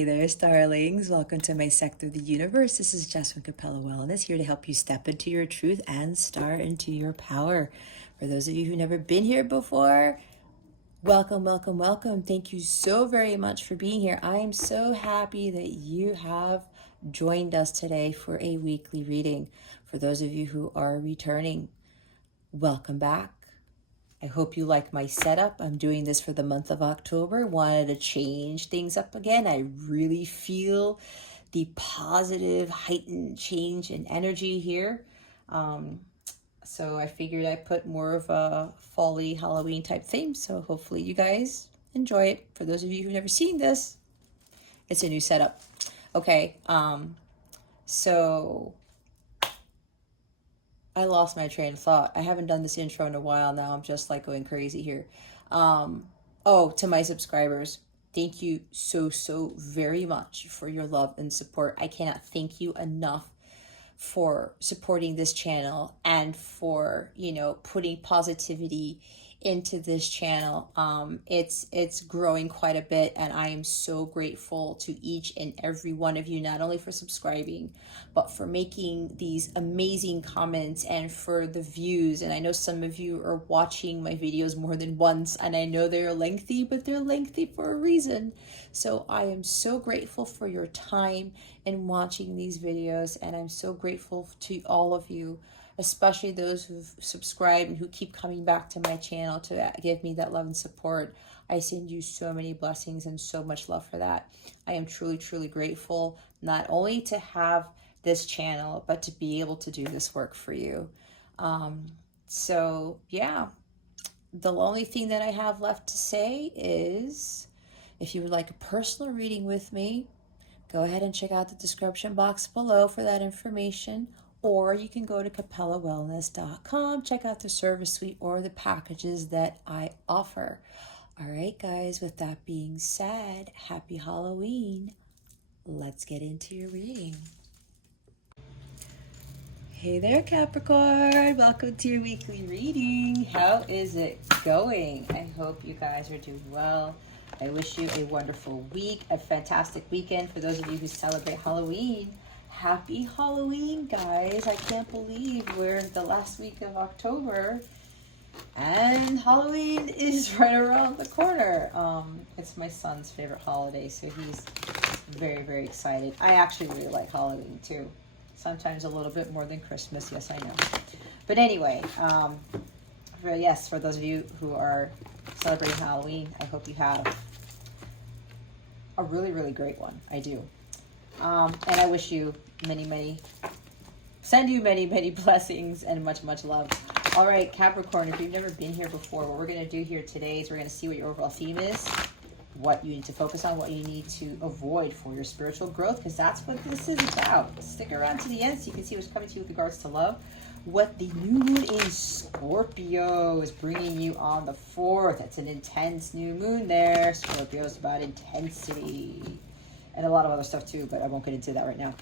Hey there, starlings. Welcome to my sector of the universe. This is Jess from Capella Wellness, here to help you step into your truth and start into your power. For those of you who've never been here before, welcome, welcome, welcome. Thank you so very much for being here. I am so happy that you have joined us today for a weekly reading. For those of you who are returning, welcome back. I hope you like my setup. I'm doing this for the month of October. Wanted to change things up again. I really feel the positive, heightened change in energy here. So I figured I'd put more of a fall-y Halloween type theme. So hopefully you guys enjoy it. For those of you who've never seen this, it's a new setup. Okay, so I lost my train of thought. I haven't done this intro in a while now. I'm just like going crazy here. To my subscribers, thank you so very much for your love and support. I cannot thank you enough for supporting this channel and for, putting positivity into this channel. It's growing quite a bit, and I am so grateful to each and every one of you, not only for subscribing, but for making these amazing comments and for the views. And I know some of you are watching my videos more than once, and I know they're lengthy, but they're lengthy for a reason. So I am so grateful for your time in watching these videos, and I'm so grateful to all of you, especially those who've subscribed and who keep coming back to my channel to give me that love and support. I send you so many blessings and so much love for that. I am truly grateful, not only to have this channel, but to be able to do this work for you. So yeah, the only thing that I have left to say is, if you would like a personal reading with me, go ahead and check out the description box below for that information. Or you can go to capellawellness.com, check out the service suite or the packages that I offer. All right, guys, with that being said, happy Halloween. Let's get into your reading. Hey there, Capricorn. Welcome to your weekly reading. How is it going? I hope you guys are doing well. I wish you a wonderful week, a fantastic weekend. For those of you who celebrate Halloween, happy Halloween, guys. I can't believe we're in the last week of October and Halloween is right around the corner. It's my son's favorite holiday, so he's very excited. I actually really like Halloween too. Sometimes a little bit more than Christmas, yes, I know. But anyway, for those of you who are celebrating Halloween, I hope you have a really great one. I do. And I wish you send you many blessings and much love. All right, Capricorn, if you've never been here before, what we're going to do here today is we're going to see what your overall theme is, what you need to focus on, what you need to avoid for your spiritual growth, because that's what this is about. Stick around to the end so you can see what's coming to you with regards to love. What the new moon in Scorpio is bringing you on the 4th. It's an intense new moon there. Scorpio is about intensity and a lot of other stuff too, but I won't get into that right now.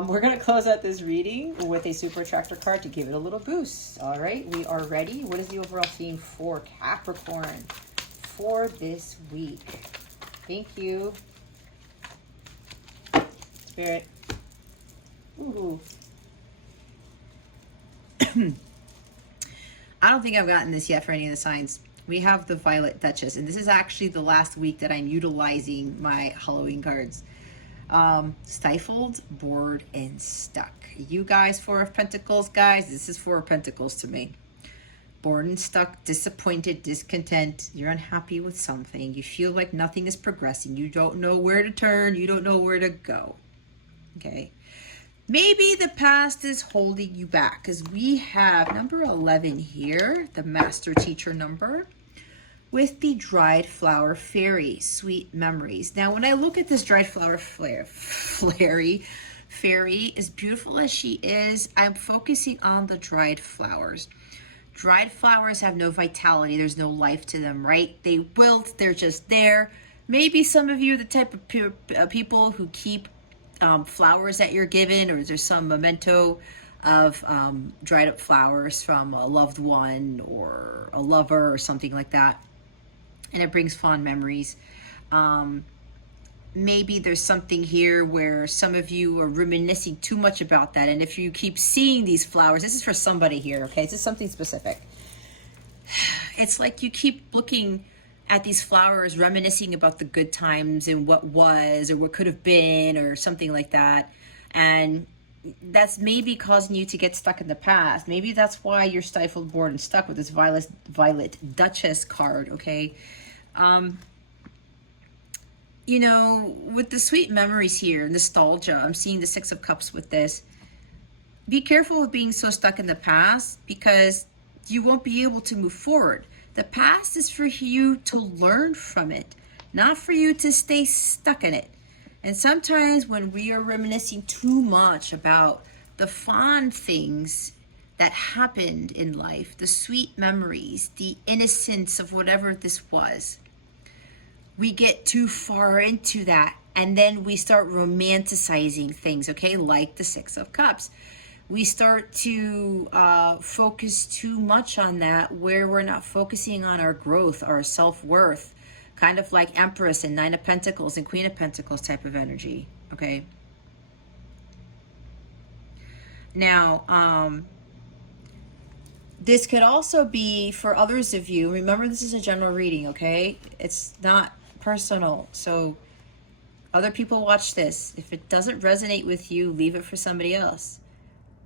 We're going to close out this reading with a super attractor card to give it a little boost. All right, we are ready. What is the overall theme for Capricorn for this week? Thank you, Spirit. Ooh. I don't think I've gotten this yet for any of the signs. We have the Violet Duchess, and this is actually the last week that I'm utilizing my Halloween cards. Stifled, bored, and stuck. You guys, Four of Pentacles, guys, this is Four of Pentacles to me. Bored and stuck, disappointed, discontent. You're unhappy with something. You feel like nothing is progressing. You don't know where to turn. You don't know where to go. Okay. Maybe the past is holding you back, because we have number 11 here, the master teacher number, with the dried flower fairy, sweet memories. Now, when I look at this dried flower fairy, as beautiful as she is, I'm focusing on the dried flowers. Dried flowers have no vitality. There's no life to them, right? They wilt. They're just there. Maybe some of you are the type of people who keep flowers that you're given, or there's some memento of dried up flowers from a loved one or a lover or something like that, and it brings fond memories. maybe there's something here where some of you are reminiscing too much about that. And if you keep seeing these flowers, this is for somebody here, okay? This is something specific. It's like you keep looking at these flowers, reminiscing about the good times and what was or what could have been or something like that. And that's maybe causing you to get stuck in the past. Maybe that's why you're stifled, bored, and stuck with this Violet Duchess card, okay? You know, with the sweet memories here, nostalgia, I'm seeing the Six of Cups with this. Be careful of being so stuck in the past because you won't be able to move forward. The past is for you to learn from it, not for you to stay stuck in it. And sometimes when we are reminiscing too much about the fond things that happened in life, the sweet memories, the innocence of whatever this was, we get too far into that and then we start romanticizing things, okay? Like the Six of Cups. We start to focus too much on that where we're not focusing on our growth, our self-worth, kind of like Empress and Nine of Pentacles and Queen of Pentacles type of energy, okay? Now, this could also be for others of you. Remember, this is a general reading, okay? It's not personal. So other people watch this. If it doesn't resonate with you, leave it for somebody else.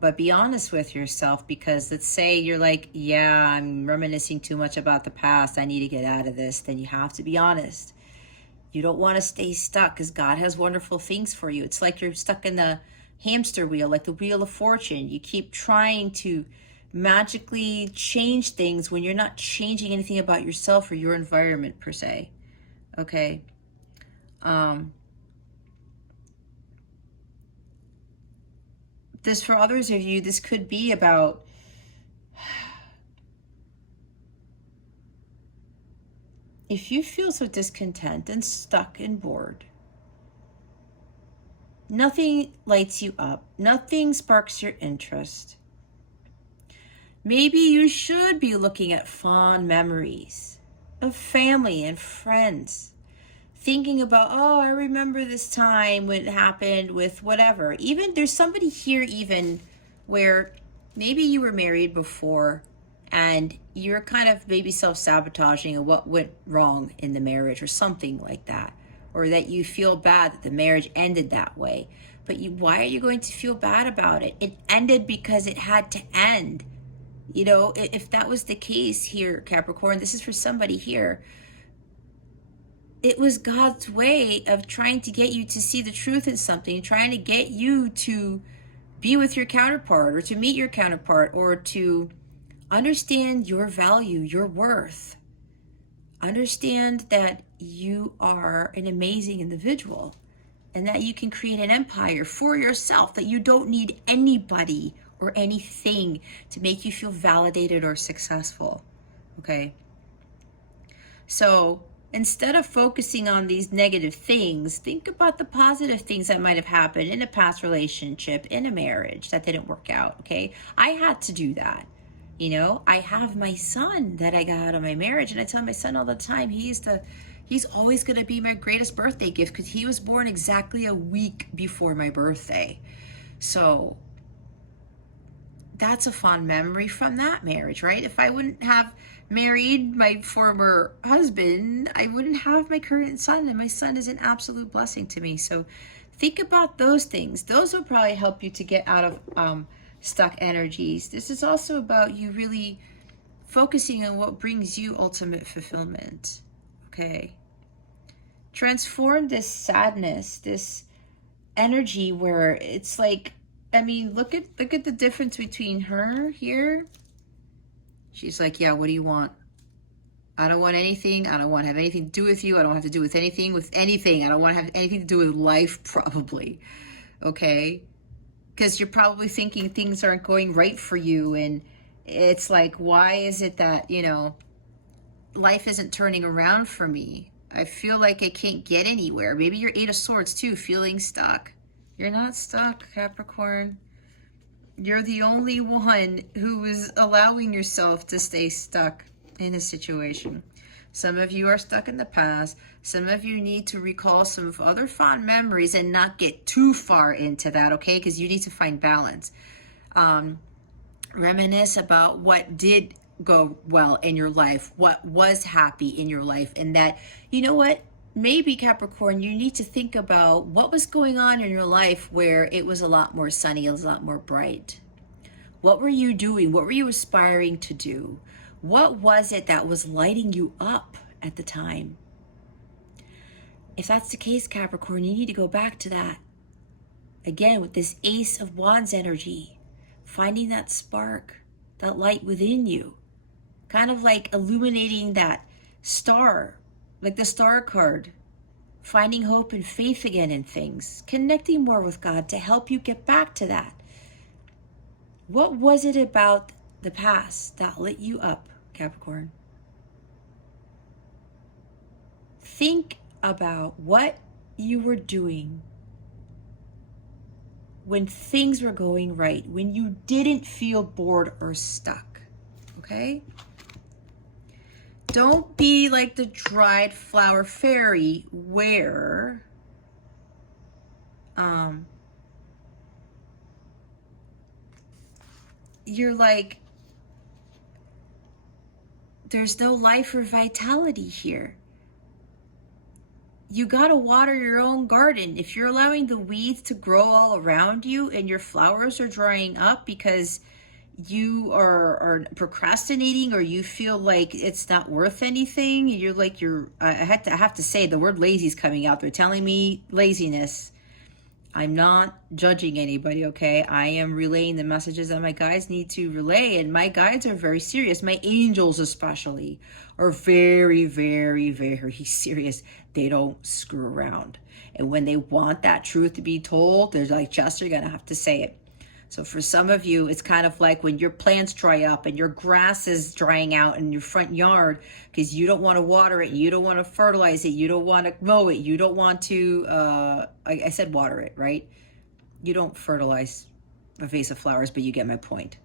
But be honest with yourself, because let's say you're like, yeah, I'm reminiscing too much about the past. I need to get out of this. Then you have to be honest. You don't want to stay stuck because God has wonderful things for you. It's like you're stuck in the hamster wheel, like the Wheel of Fortune. You keep trying to magically change things when you're not changing anything about yourself or your environment per se. Okay. This for others of you, this could be about if you feel so discontent and stuck and bored, nothing lights you up, nothing sparks your interest. Maybe you should be looking at fond memories of family and friends. Thinking about, oh, I remember this time when it happened with whatever. Even there's somebody here even where maybe you were married before and you're kind of maybe self-sabotaging of what went wrong in the marriage or something like that. Or that you feel bad that the marriage ended that way. But why are you going to feel bad about it? It ended because it had to end. You know, if that was the case here, Capricorn, this is for somebody here. It was God's way of trying to get you to see the truth in something, trying to get you to be with your counterpart or to meet your counterpart or to understand your value, your worth. Understand that you are an amazing individual and that you can create an empire for yourself, that you don't need anybody or anything to make you feel validated or successful, okay? So instead of focusing on these negative things, think about the positive things that might have happened in a past relationship, in a marriage that didn't work out, okay? I had to do that. You know, I have my son that I got out of my marriage, and I tell my son all the time, he's always going to be my greatest birthday gift because he was born exactly a week before my birthday. So that's a fond memory from that marriage, right? If I wouldn't have married my former husband, I wouldn't have my current son, and my son is an absolute blessing to me. So think about those things. Those will probably help you to get out of stuck energies. This is also about you really focusing on what brings you ultimate fulfillment, okay? Transform this sadness, this energy where it's like, I mean, look at the difference between her here. She's like, yeah, what do you want? I don't want anything. I don't want to have anything to do with you. I don't have to do with anything. I don't want to have anything to do with life, probably. Okay? Because you're probably thinking things aren't going right for you. And it's like, why is it that, you know, life isn't turning around for me? I feel like I can't get anywhere. Maybe you're Eight of Swords too, feeling stuck. You're not stuck, Capricorn. You're the only one who is allowing yourself to stay stuck. in a situation. Some of you are stuck in the past. Some of you need to recall some of other fond memories and not get too far into that, okay? Because you need to find balance. Reminisce about what did go well in your life, what was happy in your life, and that, you know what, maybe Capricorn, you need to think about what was going on in your life where it was a lot more sunny, it was a lot more bright. What were you doing? What were you aspiring to do? What was it that was lighting you up at the time? If that's the case, Capricorn, you need to go back to that. Again, with this Ace of Wands energy, finding that spark, that light within you, kind of like illuminating that star, like the star card, finding hope and faith again in things, connecting more with God to help you get back to that. What was it about the past that lit you up, Capricorn? Think about what you were doing when things were going right, when you didn't feel bored or stuck, okay? Don't be like the dried flower fairy where you're like, there's no life or vitality here. You gotta water your own garden. If you're allowing the weeds to grow all around you and your flowers are drying up because you are procrastinating, or you feel like it's not worth anything, you're like, I have to say, the word lazy is coming out. They're telling me laziness. I'm not judging anybody, okay? I am relaying the messages that my guides need to relay, and my guides are very serious. My angels especially are very, very, very serious. They don't screw around. And when they want that truth to be told, they're like, Jess, you're gonna have to say it. So for some of you, it's kind of like when your plants dry up and your grass is drying out in your front yard because you don't want to water it, you don't want to fertilize it, you don't want to mow it, you don't want to, I said water it, right? You don't fertilize a vase of flowers, but you get my point.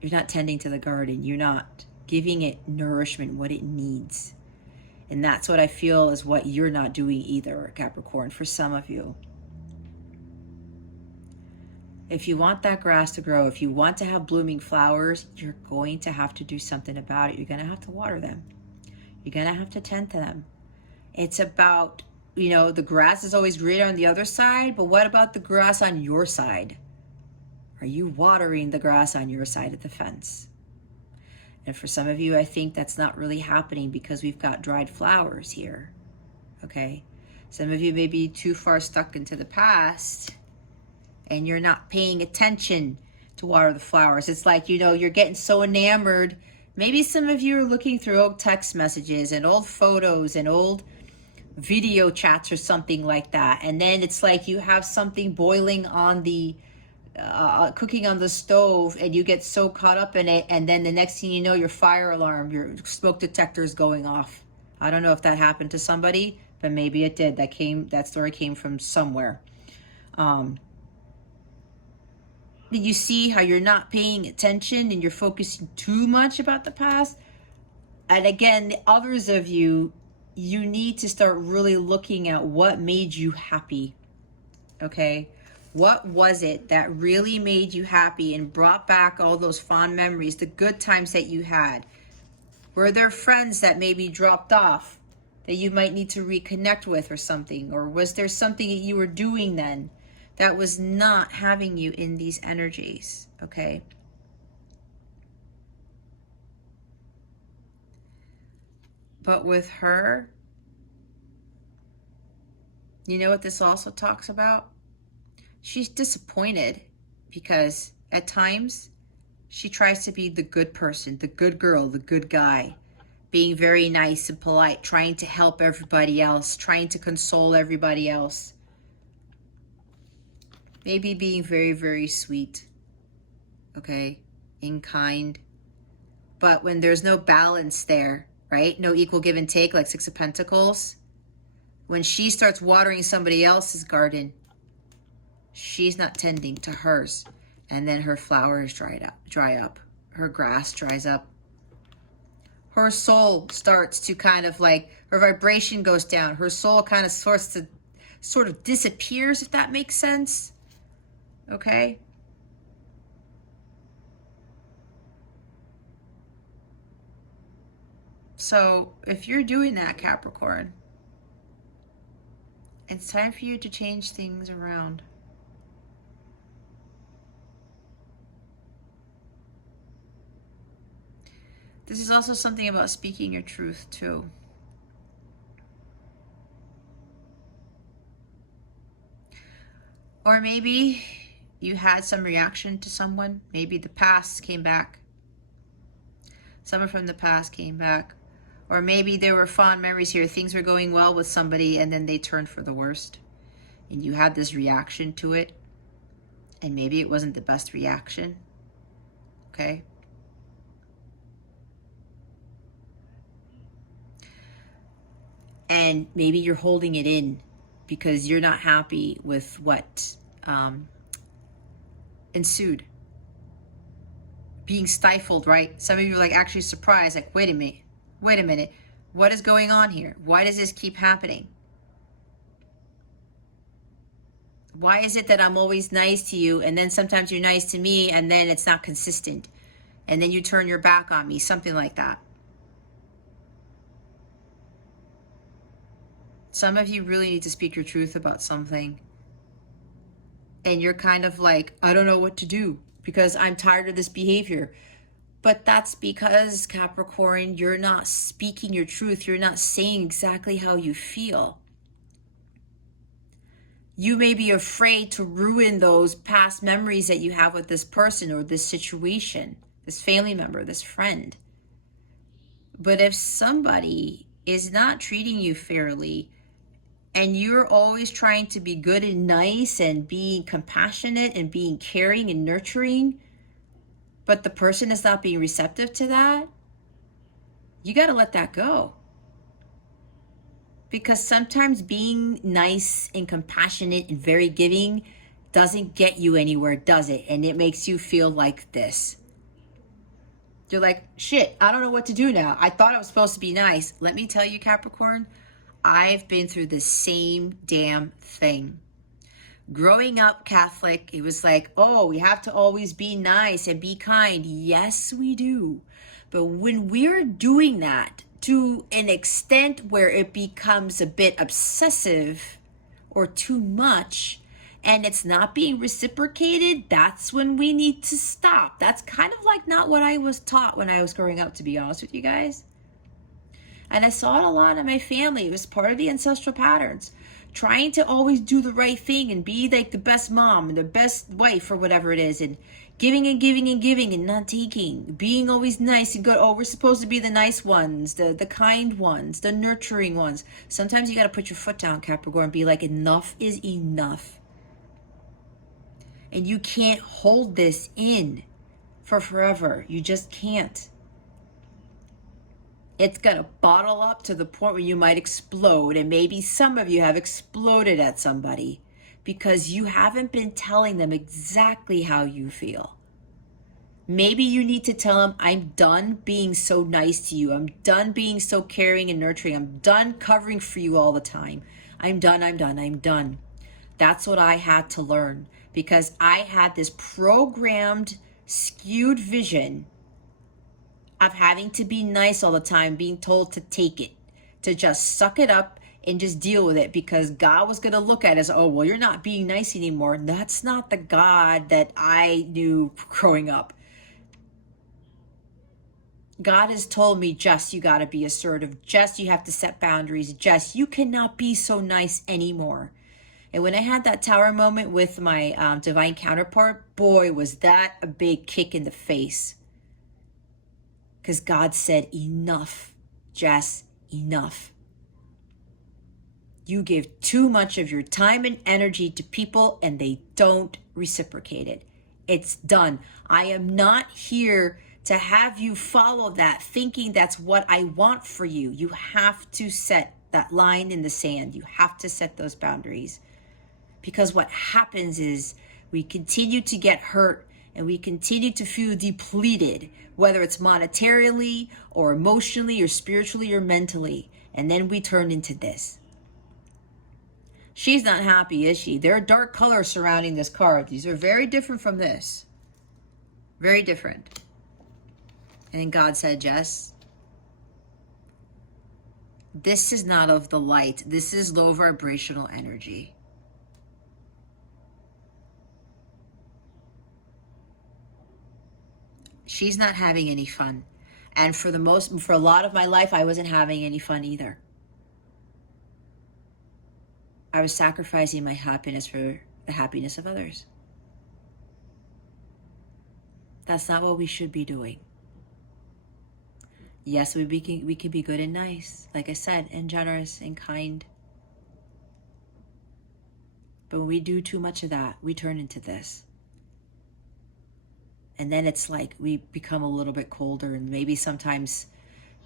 You're not tending to the garden. You're not giving it nourishment, what it needs. And that's what I feel is what you're not doing either, Capricorn, for some of you. If you want that grass to grow, if you want to have blooming flowers, you're going to have to do something about it. You're going to have to water them. You're going to have to tend to them. It's about, you know, the grass is always greener on the other side, but what about the grass on your side? Are you watering the grass on your side of the fence? And for some of you, I think that's not really happening because we've got dried flowers here, okay? Some of you may be too far stuck into the past and you're not paying attention to water the flowers. It's like, you know, you're getting so enamored. Maybe some of you are looking through old text messages and old photos and old video chats or something like that. And then it's like you have something boiling on the, cooking on the stove, and you get so caught up in it. And then the next thing you know, your fire alarm, your smoke detector is going off. I don't know if that happened to somebody, but maybe it did. That story came from somewhere. Did you see how you're not paying attention and you're focusing too much about the past? And again, the others of you, you need to start really looking at what made you happy, okay? What was it that really made you happy and brought back all those fond memories, the good times that you had? Were there friends that maybe dropped off that you might need to reconnect with or something? Or was there something that you were doing then that was not having you in these energies, okay? But with her, you know what this also talks about? She's disappointed because at times she tries to be the good person, the good girl, the good guy, being very nice and polite, trying to help everybody else, trying to console everybody else. Maybe being very, very sweet, okay, and kind. But when there's no balance there, right? No equal give and take, like Six of Pentacles. When she starts watering somebody else's garden, she's not tending to hers. And then her flowers dry up. Her grass dries up. her soul starts to kind of like, her vibration goes down. Her soul kind of sort of disappears, if that makes sense. Okay? So if you're doing that, Capricorn, it's time for you to change things around. This is also something about speaking your truth too. Or maybe you had some reaction to someone. Maybe the past came back. Someone from the past came back. Or maybe there were fond memories here. Things were going well with somebody and then they turned for the worst. And you had this reaction to it. And maybe it wasn't the best reaction. Okay? And maybe you're holding it in because you're not happy with what ensued. Being stifled, right? Some of you are like actually surprised, like, wait a minute. What is going on here? Why does this keep happening? Why is it that I'm always nice to you and then sometimes you're nice to me and then it's not consistent? And then you turn your back on me, something like that. Some of you really need to speak your truth about something. And you're kind of like, I don't know what to do because I'm tired of this behavior. But that's because, Capricorn, you're not speaking your truth. You're not saying exactly how you feel. You may be afraid to ruin those past memories that you have with this person or this situation, this family member, this friend. But if somebody is not treating you fairly, and you're always trying to be good and nice and being compassionate and being caring and nurturing, but the person is not being receptive to that, you got to let that go. Because sometimes being nice and compassionate and very giving doesn't get you anywhere, does it? And it makes you feel like this. You're like, shit, I don't know what to do now. I thought I was supposed to be nice. Let me tell you, Capricorn, I've been through the same damn thing. Growing up Catholic, it was like, oh, we have to always be nice and be kind. Yes, we do. But when we're doing that to an extent where it becomes a bit obsessive or too much, and it's not being reciprocated, that's when we need to stop. That's kind of like not what I was taught when I was growing up, to be honest with you guys. And I saw it a lot in my family. It was part of the ancestral patterns. Trying to always do the right thing and be like the best mom and the best wife or whatever it is. And giving and giving and giving and not taking. Being always nice and good. Oh, we're supposed to be the nice ones, the kind ones, the nurturing ones. Sometimes you got to put your foot down, Capricorn, and be like, enough is enough. And you can't hold this in for forever. You just can't. It's going to bottle up to the point where you might explode. And maybe some of you have exploded at somebody because you haven't been telling them exactly how you feel. Maybe you need to tell them, I'm done being so nice to you. I'm done being so caring and nurturing. I'm done covering for you all the time. I'm done. That's what I had to learn because I had this programmed, skewed vision of having to be nice all the time, being told to take it, to just suck it up and just deal with it because God was going to look at it as, oh, well, you're not being nice anymore. That's not the God that I knew growing up. God has told me, Jess, you got to be assertive. Jess, you have to set boundaries. Jess, you cannot be so nice anymore. And when I had that tower moment with my divine counterpart, boy, was that a big kick in the face. Because God said, enough, Jess, enough. You give too much of your time and energy to people and they don't reciprocate it. It's done. I am not here to have you follow that thinking that's what I want for you. You have to set that line in the sand. You have to set those boundaries. Because what happens is we continue to get hurt and we continue to feel depleted, whether it's monetarily or emotionally or spiritually or mentally. And then we turn into this. She's not happy, is she? There are dark colors surrounding this card. These are very different from this. Very different. And then God said, Jess, this is not of the light. This is low vibrational energy. She's not having any fun. And for a lot of my life, I wasn't having any fun either. I was sacrificing my happiness for the happiness of others. That's not what we should be doing. Yes, we can be good and nice, like I said, and generous and kind. But when we do too much of that, we turn into this. And then it's like we become a little bit colder, and maybe sometimes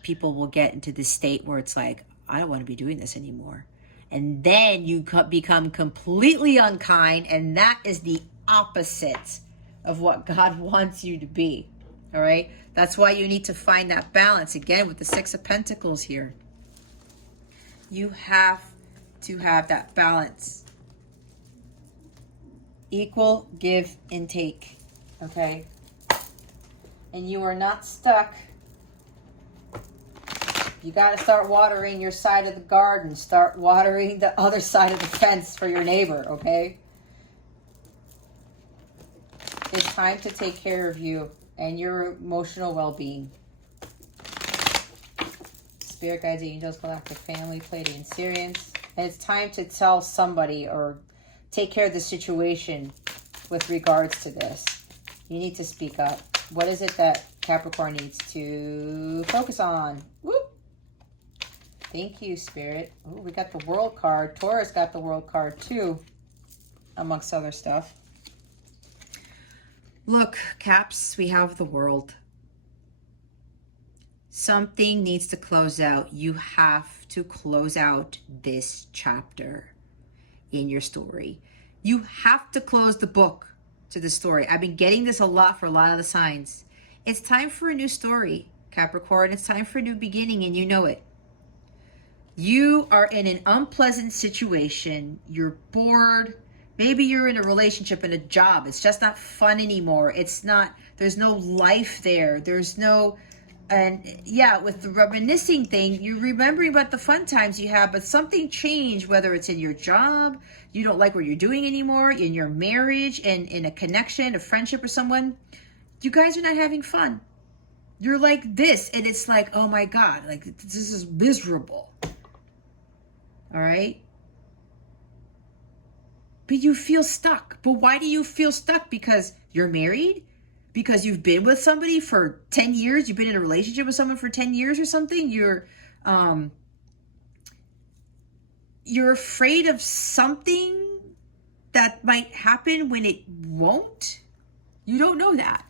people will get into this state where it's like, I don't want to be doing this anymore. And then you become completely unkind, and that is the opposite of what God wants you to be. All right? That's why you need to find that balance. Again, with the Six of Pentacles here. You have to have that balance. Equal give and take. Okay? And you are not stuck. You got to start watering your side of the garden. Start watering the other side of the fence for your neighbor, okay? It's time to take care of you and your emotional well-being. Spirit guides, angels, galactic family, Pleiadian Sirians. And it's time to tell somebody or take care of the situation with regards to this. You need to speak up. What is it that Capricorn needs to focus on? Whoop. Thank you, Spirit. Oh, we got the World card. Taurus got the World card too, amongst other stuff. Look, Caps, we have the World. Something needs to close out. You have to close out this chapter in your story. You have to close the book to the story. I've been getting this a lot for a lot of the signs. It's time for a new story, Capricorn. It's time for a new beginning, and you know it. You are in an unpleasant situation. You're bored. Maybe you're in a relationship and a job. It's just not fun anymore. It's not, there's no life there. There's no, and yeah, with the reminiscing thing, you're remembering about the fun times you have, but something changed, whether it's in your job, you don't like what you're doing anymore, in your marriage, and in a connection, a friendship with someone, you guys are not having fun. You're like this, and it's like, oh my God, like this is miserable. All right? But you feel stuck. But why do you feel stuck? Because you're married? Because you've been with somebody for 10 years? You've been in a relationship with someone for 10 years or something? You're afraid of something that might happen when it won't? You don't know that.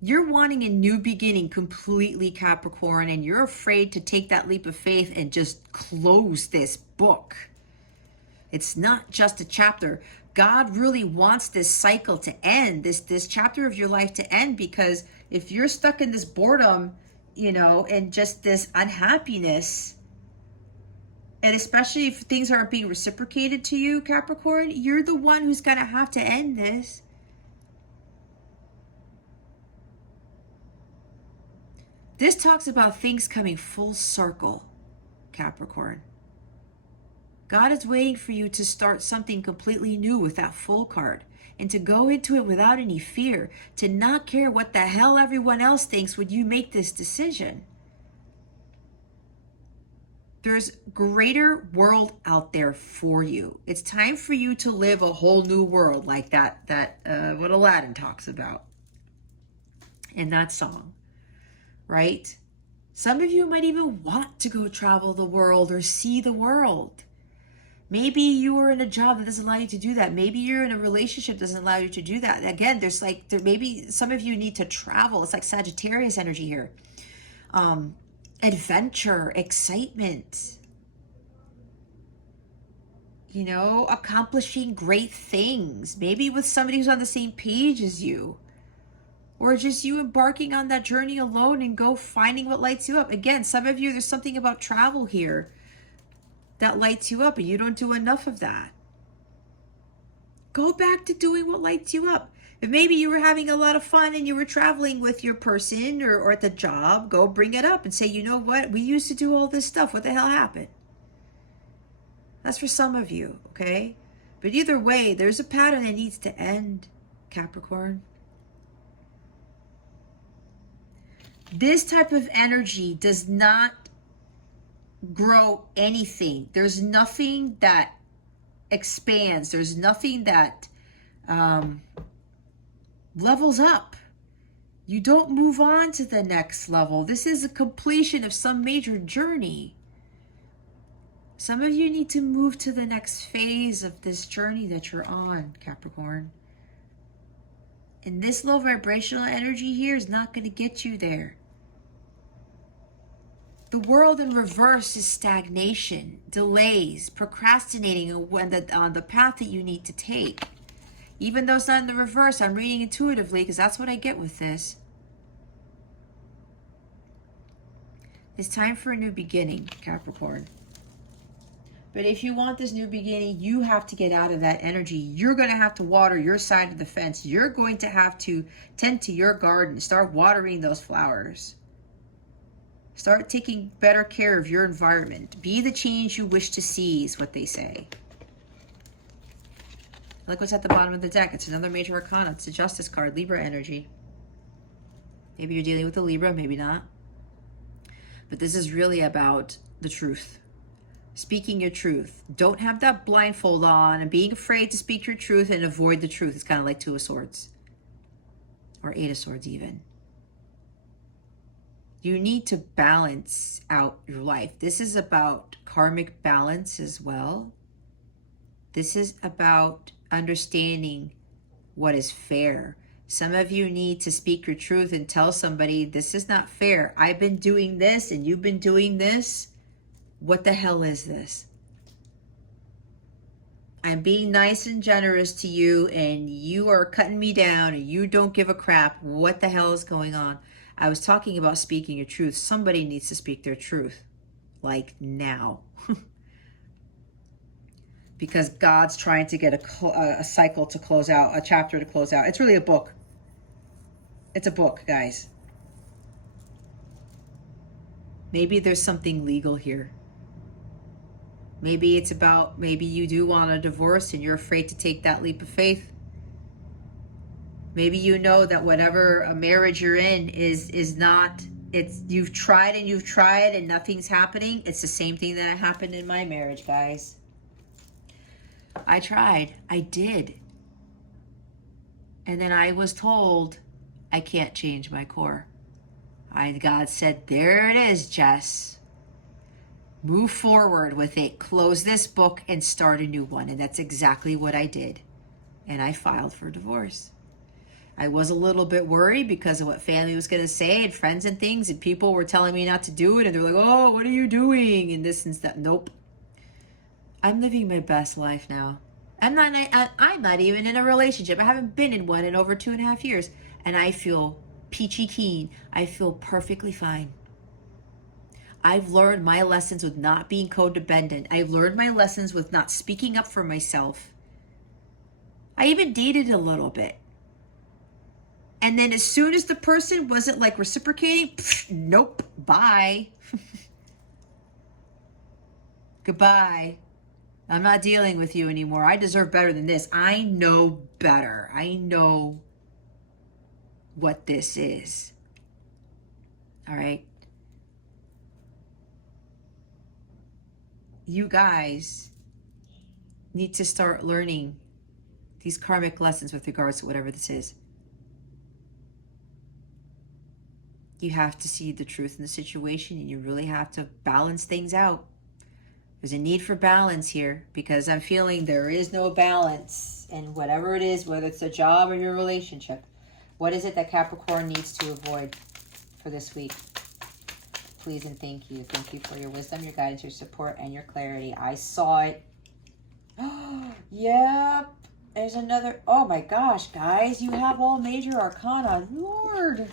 You're wanting a new beginning completely, Capricorn, and you're afraid to take that leap of faith and just close this book. It's not just a chapter. God really wants this cycle to end, this chapter of your life to end, because if you're stuck in this boredom, you know, and just this unhappiness, and especially if things aren't being reciprocated to you, Capricorn, you're the one who's going to have to end this. This talks about things coming full circle, Capricorn. God is waiting for you to start something completely new with that Full card, and to go into it without any fear, to not care what the hell everyone else thinks when you make this decision. There's greater world out there for you. It's time for you to live a whole new world, like that what Aladdin talks about in that song, right? Some of you might even want to go travel the world or see the world. Maybe you are in a job that doesn't allow you to do that. Maybe you're in a relationship that doesn't allow you to do that. Again, maybe some of you need to travel. It's like Sagittarius energy here. Adventure, excitement. you know, accomplishing great things, maybe with somebody who's on the same page as you, or just you embarking on that journey alone and go finding what lights you up. Again, some of you, there's something about travel here that lights you up and you don't do enough of that. Go back to doing what lights you up. If maybe you were having a lot of fun and you were traveling with your person or at the job, go bring it up and say, you know what? We used to do all this stuff. What the hell happened? That's for some of you, okay? But either way, there's a pattern that needs to end, Capricorn. This type of energy does not grow anything. There's nothing that expands. There's nothing that levels up. You don't move on to the next level. This is a completion of some major journey. Some of you need to move to the next phase of this journey that you're on, Capricorn. And this low vibrational energy here is not going to get you there. The world in reverse is stagnation, delays, procrastinating on the path that you need to take. Even though it's not in the reverse, I'm reading intuitively because that's what I get with this. It's time for a new beginning, Capricorn. But if you want this new beginning, you have to get out of that energy. You're going to have to water your side of the fence. You're going to have to tend to your garden. Start watering those flowers. Start taking better care of your environment. Be the change you wish to see is what they say. Look what's at the bottom of the deck. It's another major arcana. It's a justice card, Libra energy. Maybe you're dealing with a Libra, maybe not. But this is really about the truth. Speaking your truth. Don't have that blindfold on and being afraid to speak your truth and avoid the truth. It's kind of like Two of Swords. Or Eight of Swords even. You need to balance out your life. This is about karmic balance as well. This is about understanding what is fair. Some of you need to speak your truth and tell somebody, this is not fair. I've been doing this and you've been doing this. What the hell is this? I'm being nice and generous to you and you are cutting me down and you don't give a crap. What the hell is going on? I was talking about speaking your truth. Somebody needs to speak their truth. Like now. Because God's trying to get a cycle to close out, a chapter to close out. It's really a book. It's a book, guys. Maybe there's something legal here. Maybe it's about, maybe you do want a divorce and you're afraid to take that leap of faith. Maybe you know that whatever a marriage you're in is not, you've tried and nothing's happening. It's the same thing that happened in my marriage, guys. I tried. I did. And then I was told I can't change my core. God said, there it is, Jess. Move forward with it. Close this book and start a new one. And that's exactly what I did. And I filed for divorce. I was a little bit worried because of what family was going to say and friends and things. And people were telling me not to do it. And they're like, oh, what are you doing? And this and that. Nope. I'm living my best life now. I'm not even in a relationship. I haven't been in one in over 2.5 years. And I feel peachy keen. I feel perfectly fine. I've learned my lessons with not being codependent. I've learned my lessons with not speaking up for myself. I even dated a little bit. And then as soon as the person wasn't like reciprocating, nope, bye. Goodbye. I'm not dealing with you anymore. I deserve better than this. I know better. I know what this is. All right. You guys need to start learning these karmic lessons with regards to whatever this is. You have to see the truth in the situation and you really have to balance things out. There's a need for balance here because I'm feeling there is no balance in whatever it is, whether it's a job or your relationship. What is it that Capricorn needs to avoid for this week? Please and thank you. Thank you for your wisdom, your guidance, your support, and your clarity. I saw it. Yep. There's another. Oh my gosh, guys. You have all major arcana. Lord.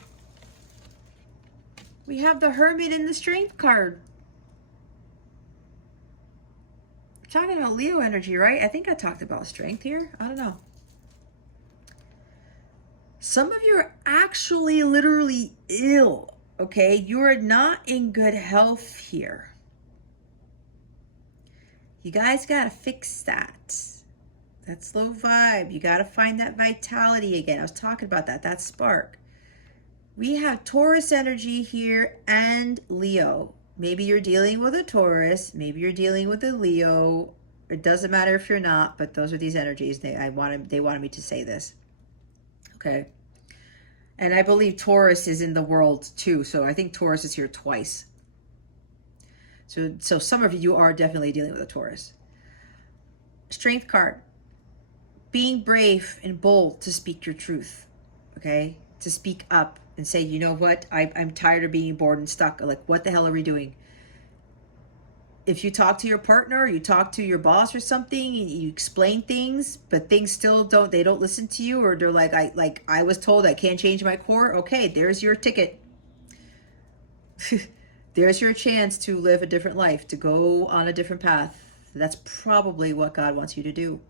We have the Hermit in the Strength card. We're talking about Leo energy, right? I think I talked about strength here. I don't know. Some of you are actually literally ill, okay? You are not in good health here. You guys got to fix that. That slow vibe. You got to find that vitality again. I was talking about that spark. We have Taurus energy here and Leo. Maybe you're dealing with a Taurus. Maybe you're dealing with a Leo. It doesn't matter if you're not, but those are these energies. They wanted me to say this. Okay. And I believe Taurus is in the world too. So I think Taurus is here twice. So some of you are definitely dealing with a Taurus. Strength card. Being brave and bold to speak your truth. Okay? To speak up and say, you know what? I'm tired of being bored and stuck. Like, what the hell are we doing? If you talk to your partner, you talk to your boss or something, and you explain things, but things still they don't listen to you, or they're like, I was told I can't change my core. Okay, there's your ticket. There's your chance to live a different life, to go on a different path. That's probably what God wants you to do.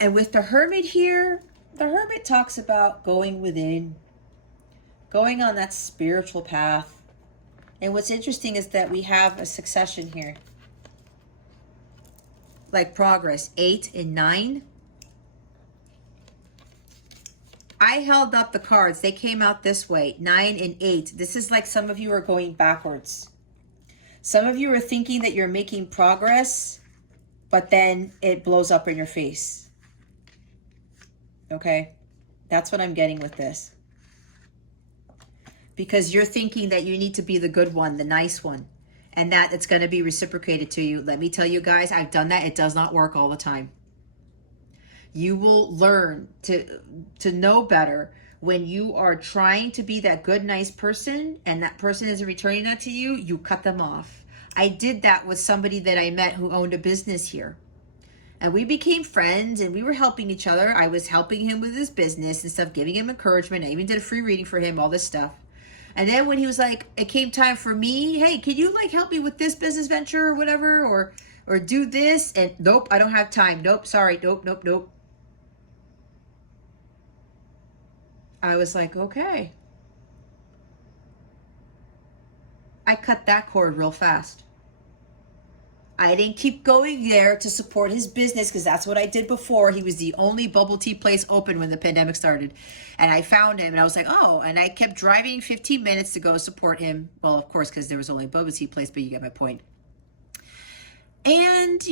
And with the Hermit here, the Hermit talks about going within, going on that spiritual path. And what's interesting is that we have a succession here. Like progress, 8 and 9. I held up the cards. They came out this way, 9 and 8. This is like some of you are going backwards. Some of you are thinking that you're making progress, but then it blows up in your face. Okay? That's what I'm getting with this. Because you're thinking that you need to be the good one, the nice one, and that it's going to be reciprocated to you. Let me tell you guys, I've done that. It does not work all the time. You will learn to know better when you are trying to be that good, nice person, and that person isn't returning that to you. You cut them off. I did that with somebody that I met who owned a business here. And we became friends and we were helping each other. I was helping him with his business and stuff, giving him encouragement. I even did a free reading for him, all this stuff. And then when he was like, it came time for me, hey, can you like help me with this business venture or whatever, or do this? And nope, I don't have time. Nope, sorry, nope. I was like, okay. I cut that cord real fast. I didn't keep going there to support his business because that's what I did before. He was the only bubble tea place open when the pandemic started. And I found him and I was like, oh, and I kept driving 15 minutes to go support him. Well, of course, because there was only a bubble tea place, but you get my point. And,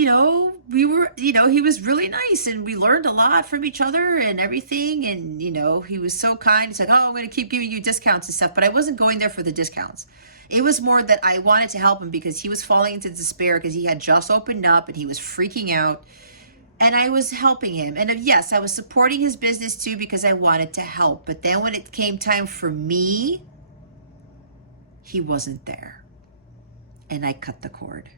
we were, he was really nice and we learned a lot from each other and everything. And, he was so kind. He's like, oh, I'm going to keep giving you discounts and stuff. But I wasn't going there for the discounts. It was more that I wanted to help him because he was falling into despair because he had just opened up and he was freaking out. And I was helping him. And yes, I was supporting his business too because I wanted to help. But then when it came time for me, he wasn't there. And I cut the cord.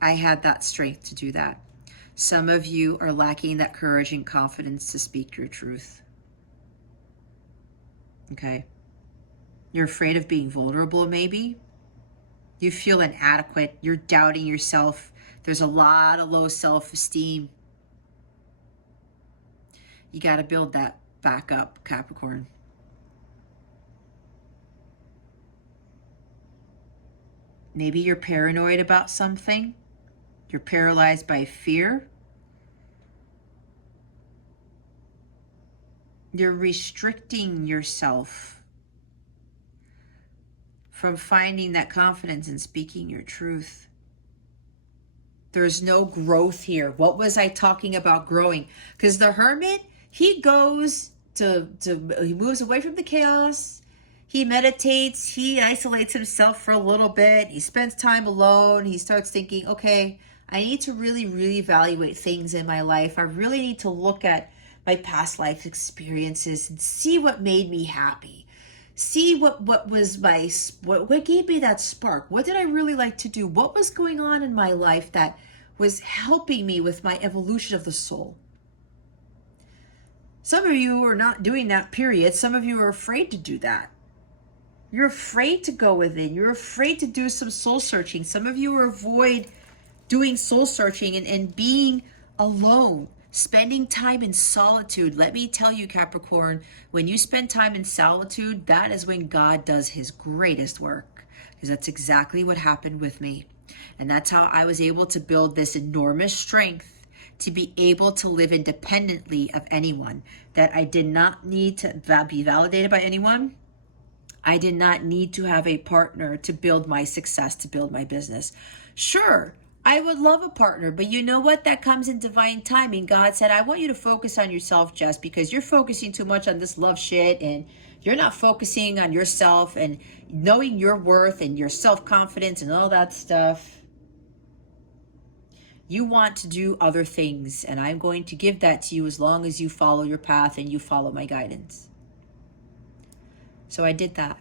I had that strength to do that. Some of you are lacking that courage and confidence to speak your truth. Okay? You're afraid of being vulnerable, maybe. You feel inadequate. You're doubting yourself. There's a lot of low self-esteem. You got to build that back up, Capricorn. Maybe you're paranoid about something. You're paralyzed by fear. You're restricting yourself from finding that confidence and speaking your truth. There's no growth here. What was I talking about growing? Because the Hermit, he goes he moves away from the chaos. He meditates. He isolates himself for a little bit. He spends time alone. He starts thinking, okay, I need to really, really evaluate things in my life. I really need to look at my past life experiences and see what made me happy. See what was my, what gave me that spark. What did I really like to do? What was going on in my life that was helping me with my evolution of the soul? Some of you are not doing that, period. Some of you are afraid to do that. You're afraid to go within. You're afraid to do some soul searching. Some of you avoid doing soul searching and being alone, spending time in solitude. Let me tell you, Capricorn, when you spend time in solitude, that is when God does his greatest work, because that's exactly what happened with me. And that's how I was able to build this enormous strength to be able to live independently of anyone, that I did not need to be validated by anyone. I did not need to have a partner to build my success, to build my business. Sure, I would love a partner, but you know what? That comes in divine timing. God said, I want you to focus on yourself, Jess, because you're focusing too much on this love shit and you're not focusing on yourself and knowing your worth and your self-confidence and all that stuff. You want to do other things, and I'm going to give that to you as long as you follow your path and you follow my guidance. So I did that.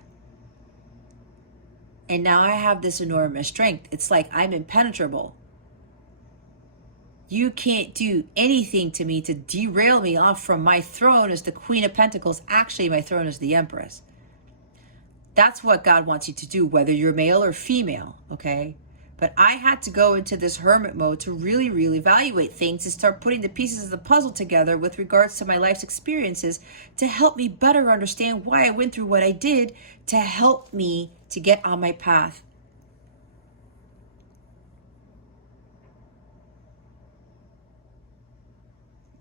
And now I have this enormous strength. It's like I'm impenetrable. You can't do anything to me to derail me off from my throne as the Queen of Pentacles. Actually, my throne is the Empress. That's what God wants you to do, whether you're male or female, okay? But I had to go into this hermit mode to really, really evaluate things and start putting the pieces of the puzzle together with regards to my life's experiences to help me better understand why I went through what I did, to help me to get on my path.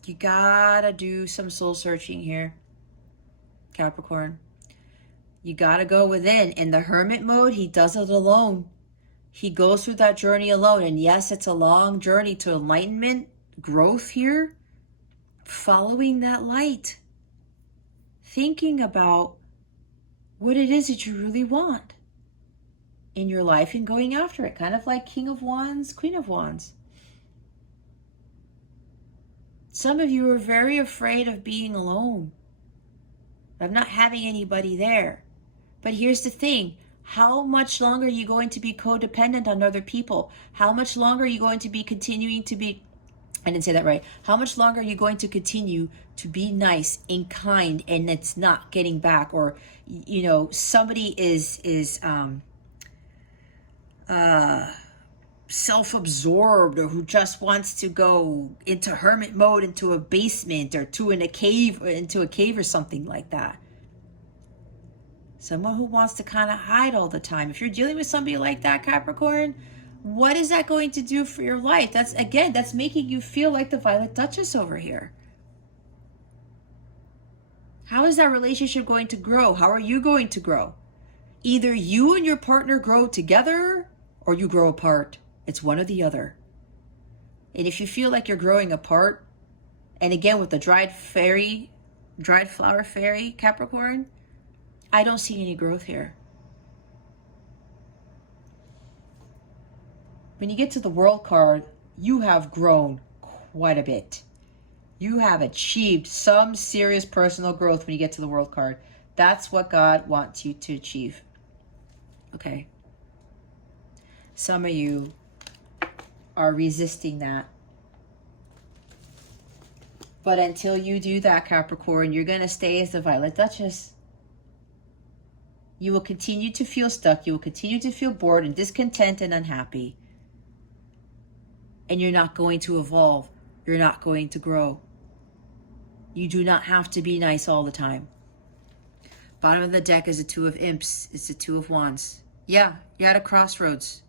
You gotta do some soul searching here, Capricorn. You gotta go within. In the hermit mode, he does it alone. He goes through that journey alone. And yes, it's a long journey to enlightenment, growth here. Following that light. Thinking about what it is that you really want in your life and going after it. Kind of like King of Wands, Queen of Wands. Some of you are very afraid of being alone, of not having anybody there. But here's the thing. How much longer are you going to be codependent on other people? How much longer are you going to be continuing to be, I didn't say that right. How much longer are you going to continue to be nice and kind and it's not getting back? Or, you know, somebody is self-absorbed, or who just wants to go into hermit mode, into a basement or into a cave or something like that. Someone who wants to kind of hide all the time. If you're dealing with somebody like that, Capricorn, what is that going to do for your life? That's making you feel like the Violet Duchess over here. How is that relationship going to grow? How are you going to grow? Either you and your partner grow together or you grow apart. It's one or the other. And if you feel like you're growing apart, and again with the dried flower fairy, Capricorn, I don't see any growth here. When you get to the World card, you have grown quite a bit. You have achieved some serious personal growth when you get to the World card. That's what God wants you to achieve. Okay. Some of you are resisting that. But until you do that, Capricorn, you're going to stay as the Violet Duchess. You will continue to feel stuck. You will continue to feel bored and discontent and unhappy. And you're not going to evolve. You're not going to grow. You do not have to be nice all the time. Bottom of the deck is the Two of Imps. It's the Two of Wands. Yeah, you're at a crossroads.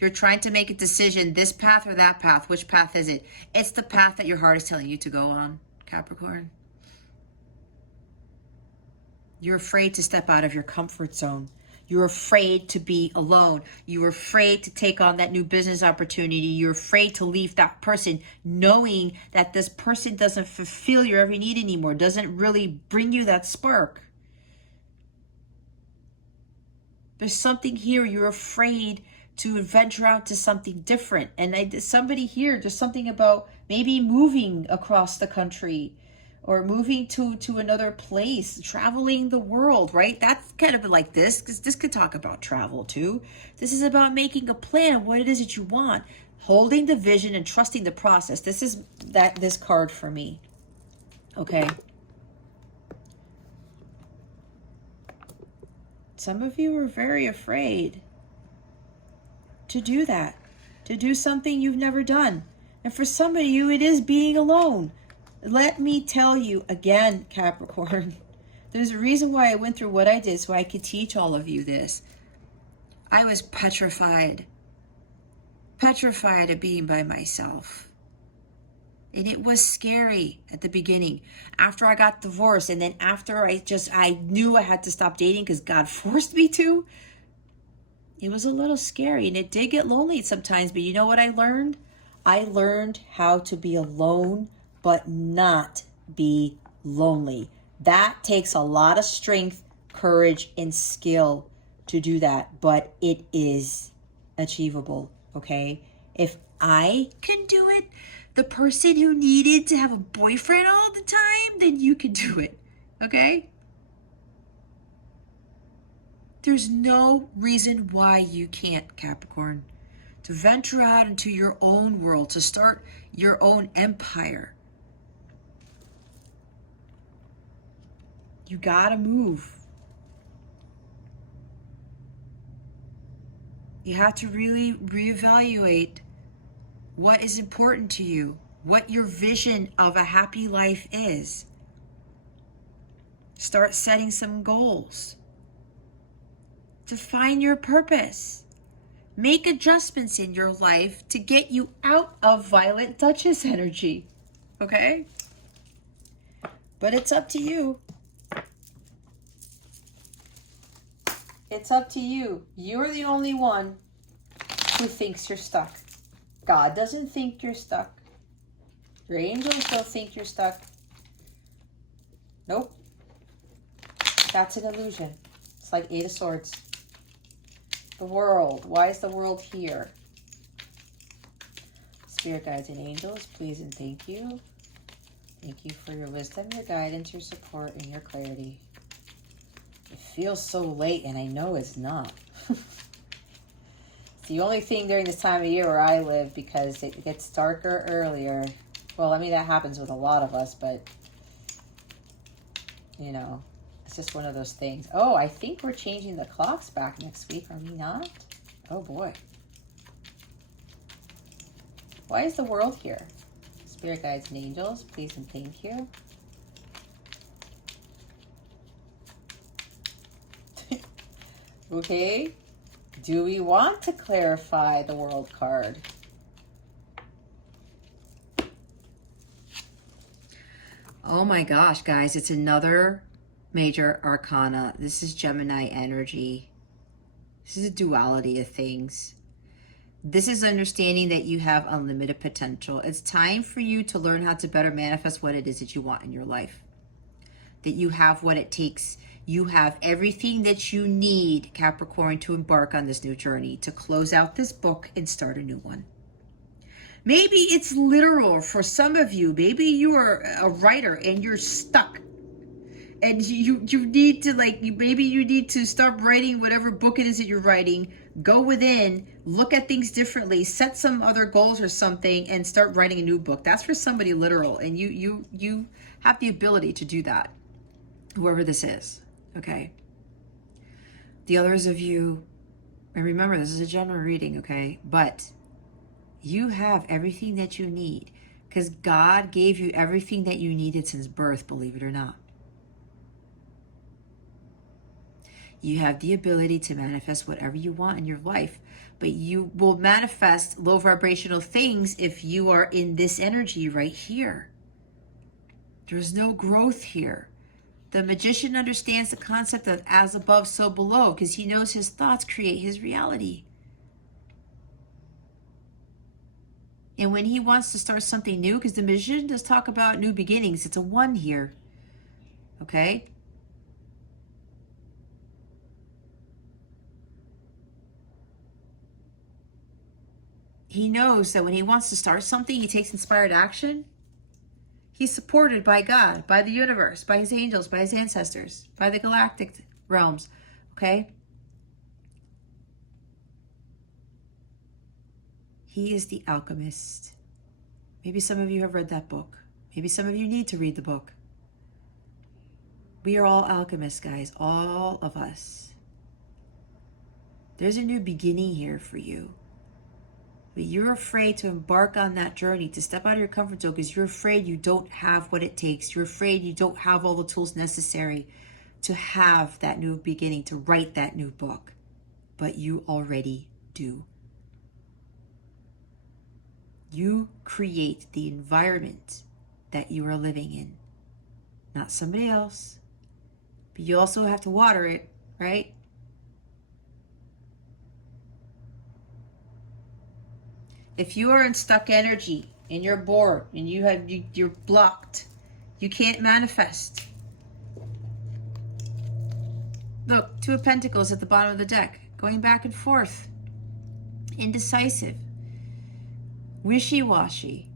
You're trying to make a decision, this path or that path. Which path is it? It's the path that your heart is telling you to go on, Capricorn. You're afraid to step out of your comfort zone. You're afraid to be alone. You're afraid to take on that new business opportunity. You're afraid to leave that person, knowing that this person doesn't fulfill your every need anymore, doesn't really bring you that spark. There's something here. You're afraid to venture out to something different. And somebody here, there's something about maybe moving across the country, or moving to another place, traveling the world, right? That's kind of like this, because this could talk about travel too. This is about making a plan of what it is that you want, holding the vision and trusting the process. This is this card for me. Okay. Some of you are very afraid to do that, to do something you've never done. And for some of you, it is being alone. Let me tell you again, Capricorn, there's a reason why I went through what I did, so I could teach all of you this. I was petrified of being by myself. And it was scary at the beginning. After I got divorced, and then after I knew I had to stop dating because God forced me to, it was a little scary, and it did get lonely sometimes. But you know what I learned? I learned how to be alone, but not be lonely. That takes a lot of strength, courage, and skill to do that, but it is achievable, okay? If I can do it, the person who needed to have a boyfriend all the time, then you can do it, okay? There's no reason why you can't, Capricorn. To venture out into your own world, to start your own empire. You gotta move. You have to really reevaluate what is important to you, what your vision of a happy life is. Start setting some goals. Define your purpose. Make adjustments in your life to get you out of Violet Duchess energy, okay? But it's up to you. It's up to you. You're the only one who thinks you're stuck. God doesn't think you're stuck. Your angels don't think you're stuck. Nope. That's an illusion. It's like 8 of Swords. The world. Why is the world here? Spirit guides and angels, please and thank you. Thank you for your wisdom, your guidance, your support, and your clarity. It feels so late, and I know it's not. It's the only thing during this time of year where I live, because it gets darker earlier. Well, I mean, that happens with a lot of us, but, you know, it's just one of those things. Oh, I think we're changing the clocks back next week, are we not? Oh, boy. Why is the world here? Spirit guides and angels, please and thank you. Okay. Do we want to clarify the world card? Oh my gosh, guys, it's another major arcana. This is Gemini energy. This is a duality of things. This is understanding that you have unlimited potential. It's time for you to learn how to better manifest what it is that you want in your life. That you have what it takes. You have everything that you need, Capricorn, to embark on this new journey, to close out this book and start a new one. Maybe it's literal for some of you. Maybe you are a writer and you're stuck. And you need to, like, maybe you need to stop writing whatever book it is that you're writing. Go within, look at things differently, set some other goals or something, and start writing a new book. That's for somebody literal. And you have the ability to do that, whoever this is. Okay. The others of you, and remember, this is a general reading, okay? But you have everything that you need, because God gave you everything that you needed since birth, believe it or not. You have the ability to manifest whatever you want in your life, but you will manifest low vibrational things if you are in this energy right here. There's no growth here. The magician understands the concept of as above, so below, because he knows his thoughts create his reality. And when he wants to start something new, because the magician does talk about new beginnings, it's a 1 here. Okay? He knows that when he wants to start something, he takes inspired action. He's supported by God, by the universe, by his angels, by his ancestors, by the galactic realms, okay? He is the alchemist. Maybe some of you have read that book. Maybe some of you need to read the book. We are all alchemists, guys, all of us. There's a new beginning here for you. But you're afraid to embark on that journey, to step out of your comfort zone, because you're afraid you don't have what it takes. You're afraid you don't have all the tools necessary to have that new beginning, to write that new book. But you already do. You create the environment that you are living in, not somebody else. But you also have to water it, right? If you are in stuck energy and you're bored and you're blocked, you can't manifest. Look, Two of Pentacles at the bottom of the deck, going back and forth, indecisive, wishy-washy.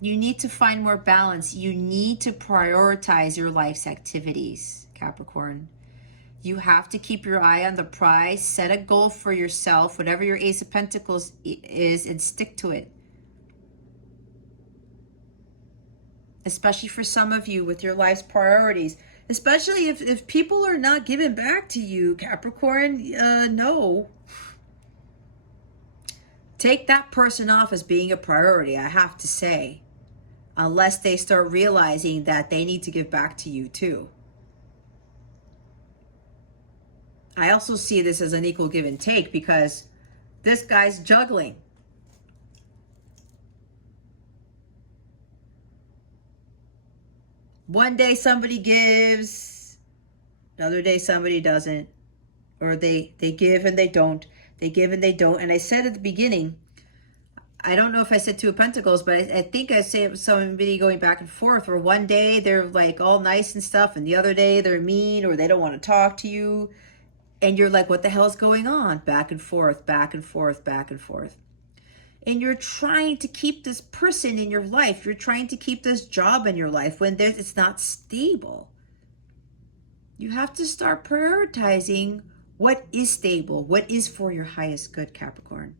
You need to find more balance. You need to prioritize your life's activities, Capricorn. You have to keep your eye on the prize, set a goal for yourself, whatever your Ace of Pentacles is, and stick to it. Especially for some of you with your life's priorities. Especially if people are not giving back to you, Capricorn, no. Take that person off as being a priority, I have to say. Unless they start realizing that they need to give back to you too. I also see this as an equal give and take because this guy's juggling. One day somebody gives, another day somebody doesn't. Or they give and they don't. They give and they don't. And I said at the beginning, I don't know if I said Two of Pentacles, but I think I said somebody going back and forth where one day they're like all nice and stuff and the other day they're mean or they don't want to talk to you. And you're like, what the hell is going on? Back and forth, back and forth, back and forth. And you're trying to keep this person in your life. You're trying to keep this job in your life when it's not stable. You have to start prioritizing what is stable, what is for your highest good, Capricorn.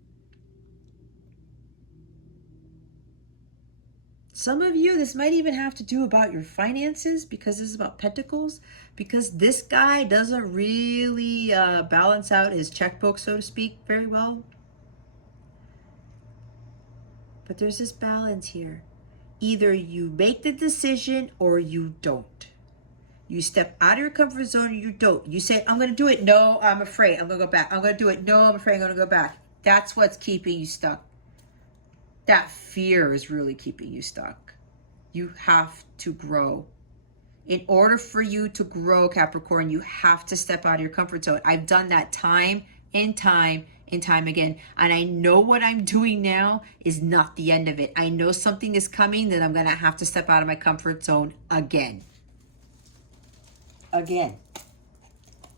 Some of you, this might even have to do about your finances because this is about Pentacles. Because this guy doesn't really balance out his checkbook, so to speak, very well. But there's this balance here. Either you make the decision or you don't. You step out of your comfort zone or you don't. You say, I'm going to do it. No, I'm afraid. I'm going to go back. I'm going to do it. No, I'm afraid I'm going to go back. That's what's keeping you stuck. That fear is really keeping you stuck. You have to grow. In order for you to grow, Capricorn, you have to step out of your comfort zone. I've done that time and time and time again. And I know what I'm doing now is not the end of it. I know something is coming that I'm going to have to step out of my comfort zone again. Again.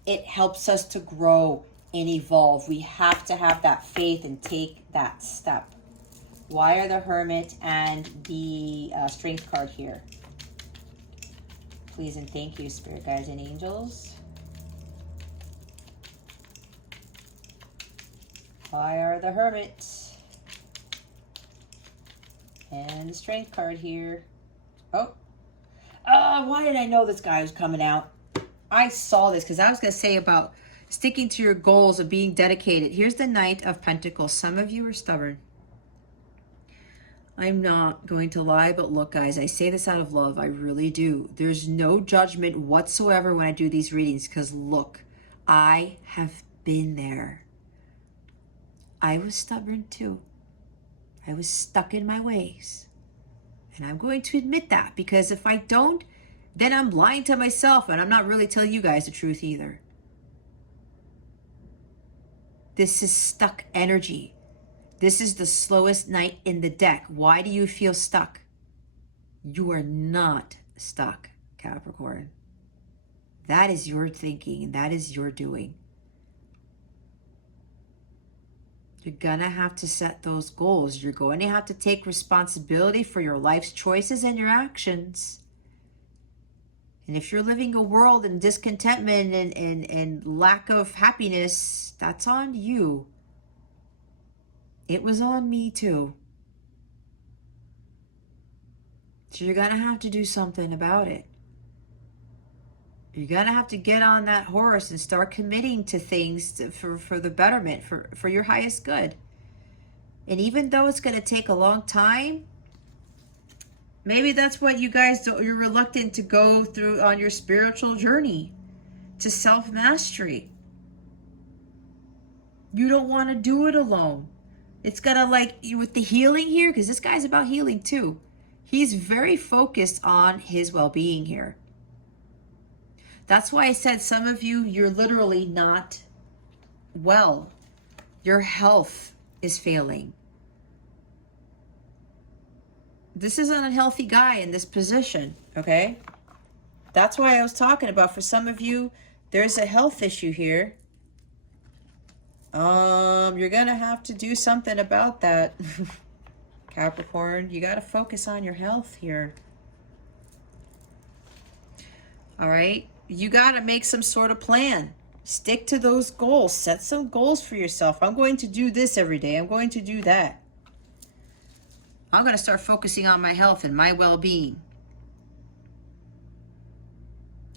It helps us to grow and evolve. We have to have that faith and take that step. Why are the Hermit and the Strength card here? Please and thank you, Spirit Guides and Angels. Why are the Hermit and the Strength card here? Oh. Why did I know this guy was coming out? I saw this because I was going to say about sticking to your goals of being dedicated. Here's the Knight of Pentacles. Some of you are stubborn. I'm not going to lie, but look, guys, I say this out of love. I really do. There's no judgment whatsoever when I do these readings because, look, I have been there. I was stubborn too. I was stuck in my ways. And I'm going to admit that because if I don't, then I'm lying to myself and I'm not really telling you guys the truth either. This is stuck energy. This is the slowest knight in the deck. Why do you feel stuck? You are not stuck, Capricorn. That is your thinking and that is your doing. You're going to have to set those goals. You're going to have to take responsibility for your life's choices and your actions. And if you're living a world in discontentment and lack of happiness, that's on you. It was on me too. So you're going to have to do something about it. You're going to have to get on that horse and start committing to things for the betterment, for your highest good. And even though it's going to take a long time, maybe that's what you guys you're reluctant to go through on your spiritual journey to self-mastery. You don't want to do it alone. It's got to, like, with the healing here, because this guy's about healing too. He's very focused on his well-being here. That's why I said some of you, you're literally not well. Your health is failing. This is an unhealthy guy in this position, okay? That's why I was talking about, for some of you, there's a health issue here. You're going to have to do something about that. Capricorn, you got to focus on your health here. All right? You got to make some sort of plan. Stick to those goals. Set some goals for yourself. I'm going to do this every day. I'm going to do that. I'm going to start focusing on my health and my well-being.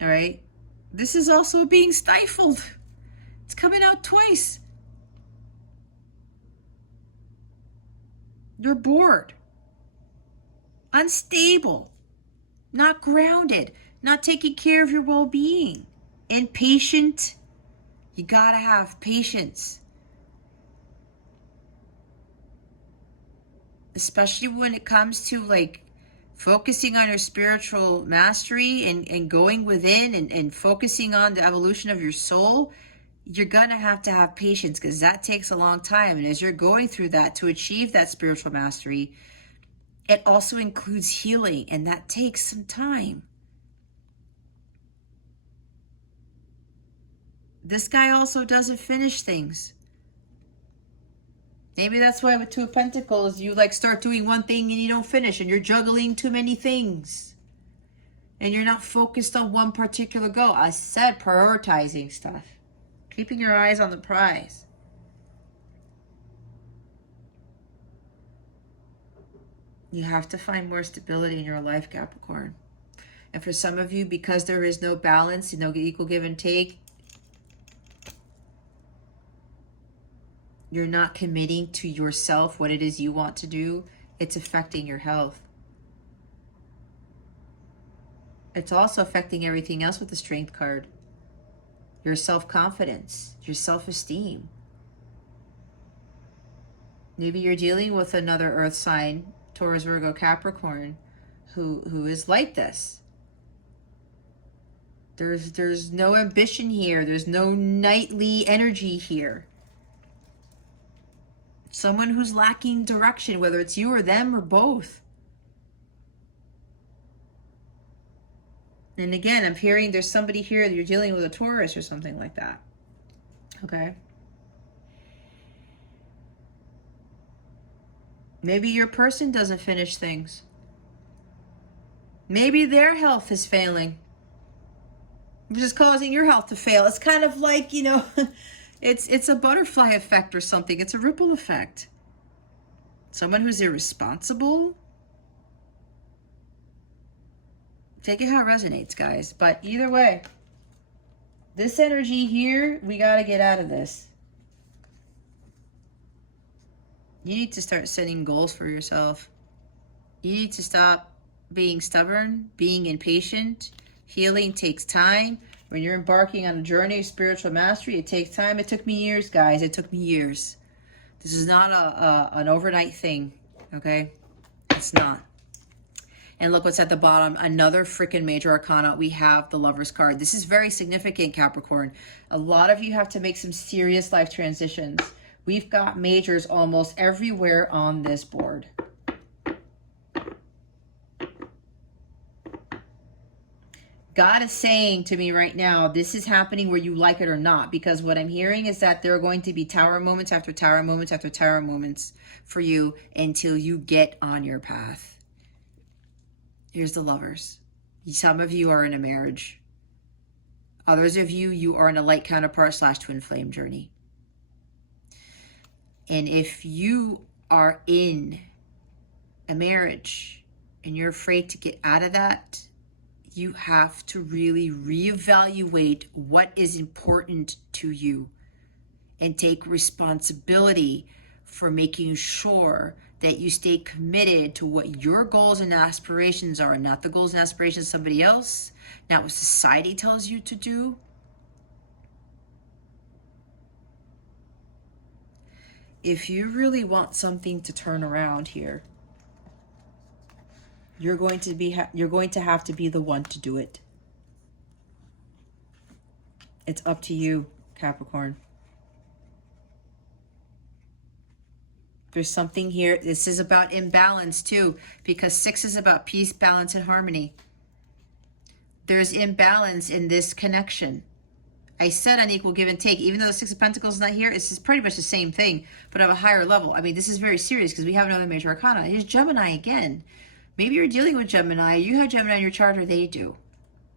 All right? This is also being stifled. It's coming out twice. You're bored, unstable, not grounded, not taking care of your well-being, impatient. You gotta have patience, especially when it comes to, like, focusing on your spiritual mastery and going within and focusing on the evolution of your soul. You're going to have patience, because that takes a long time. And as you're going through that to achieve that spiritual mastery, it also includes healing, and that takes some time. This guy also doesn't finish things. Maybe that's why with Two of Pentacles, you, like, start doing one thing and you don't finish, and you're juggling too many things. And you're not focused on one particular goal. I said prioritizing stuff. Keeping your eyes on the prize. You have to find more stability in your life, Capricorn. And for some of you, because there is no balance, no equal give and take, you're not committing to yourself what it is you want to do. It's affecting your health. It's also affecting everything else with the Strength card. Your self-confidence, your self-esteem. Maybe you're dealing with another earth sign, Taurus, Virgo, Capricorn, who is like this. There's no ambition here. There's no knightly energy here. Someone who's lacking direction, whether it's you or them or both. And again, I'm hearing there's somebody here that you're dealing with, a Taurus or something like that. Okay. Maybe your person doesn't finish things. Maybe their health is failing, which is causing your health to fail. It's kind of like, you know, it's a butterfly effect or something. It's a ripple effect. Someone who's irresponsible. Take it how it resonates, guys. But either way, this energy here, we got to get out of this. You need to start setting goals for yourself. You need to stop being stubborn, being impatient. Healing takes time. When you're embarking on a journey of spiritual mastery, it takes time. It took me years, guys. It took me years. This is not an overnight thing, okay? It's not. And look what's at the bottom. Another freaking major arcana. We have the Lover's card. This is very significant, Capricorn. A lot of you have to make some serious life transitions. We've got majors almost everywhere on this board. God is saying to me right now, this is happening where you like it or not, because what I'm hearing is that there are going to be tower moments after tower moments after tower moments for you until you get on your path. Here's the Lovers. Some of you are in a marriage. Others of you, you are in a light counterpart / twin flame journey. And if you are in a marriage and you're afraid to get out of that, you have to really reevaluate what is important to you and take responsibility for making sure that you stay committed to what your goals and aspirations are, not the goals and aspirations of somebody else, not what society tells you to do. If you really want something to turn around here, you're going to have to be the one to do it. It's up to you, Capricorn. There's something here. This is about imbalance too, because 6 is about peace, balance, and harmony. There's imbalance in this connection. I said unequal give and take. Even though the 6 of Pentacles is not here, it's just pretty much the same thing, but at a higher level. I mean, this is very serious because we have another major arcana. Here's Gemini again. Maybe you're dealing with Gemini. You have Gemini in your chart, or they do.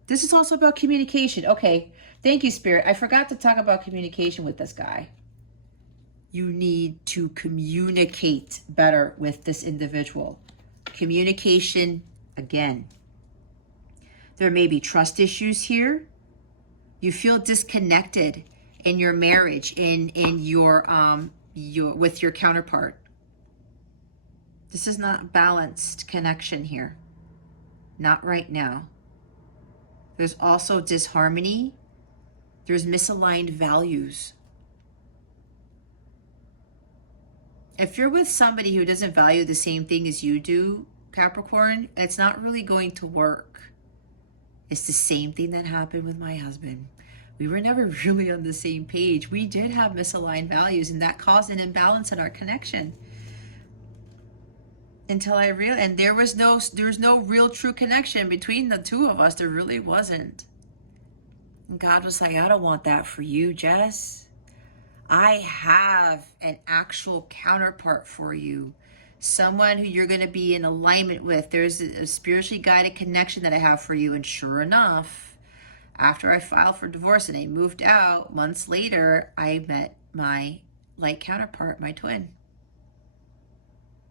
This is also about communication. Okay, thank you, Spirit. I forgot to talk about communication with this guy. You need to communicate better with this individual. Communication, again. There may be trust issues here. You feel disconnected in your marriage, in your with your counterpart. This is not balanced connection here. Not right now. There's also disharmony. There's misaligned values. If you're with somebody who doesn't value the same thing as you do, Capricorn, it's not really going to work. It's the same thing that happened with my husband. We were never really on the same page. We did have misaligned values, and that caused an imbalance in our connection. Until I realized, and there was no real true connection between the two of us. There really wasn't. And God was like, I don't want that for you, Jess. I have an actual counterpart for you. Someone who you're going to be in alignment with. There's a spiritually guided connection that I have for you. And sure enough, after I filed for divorce and I moved out, months later, I met my light counterpart, my twin.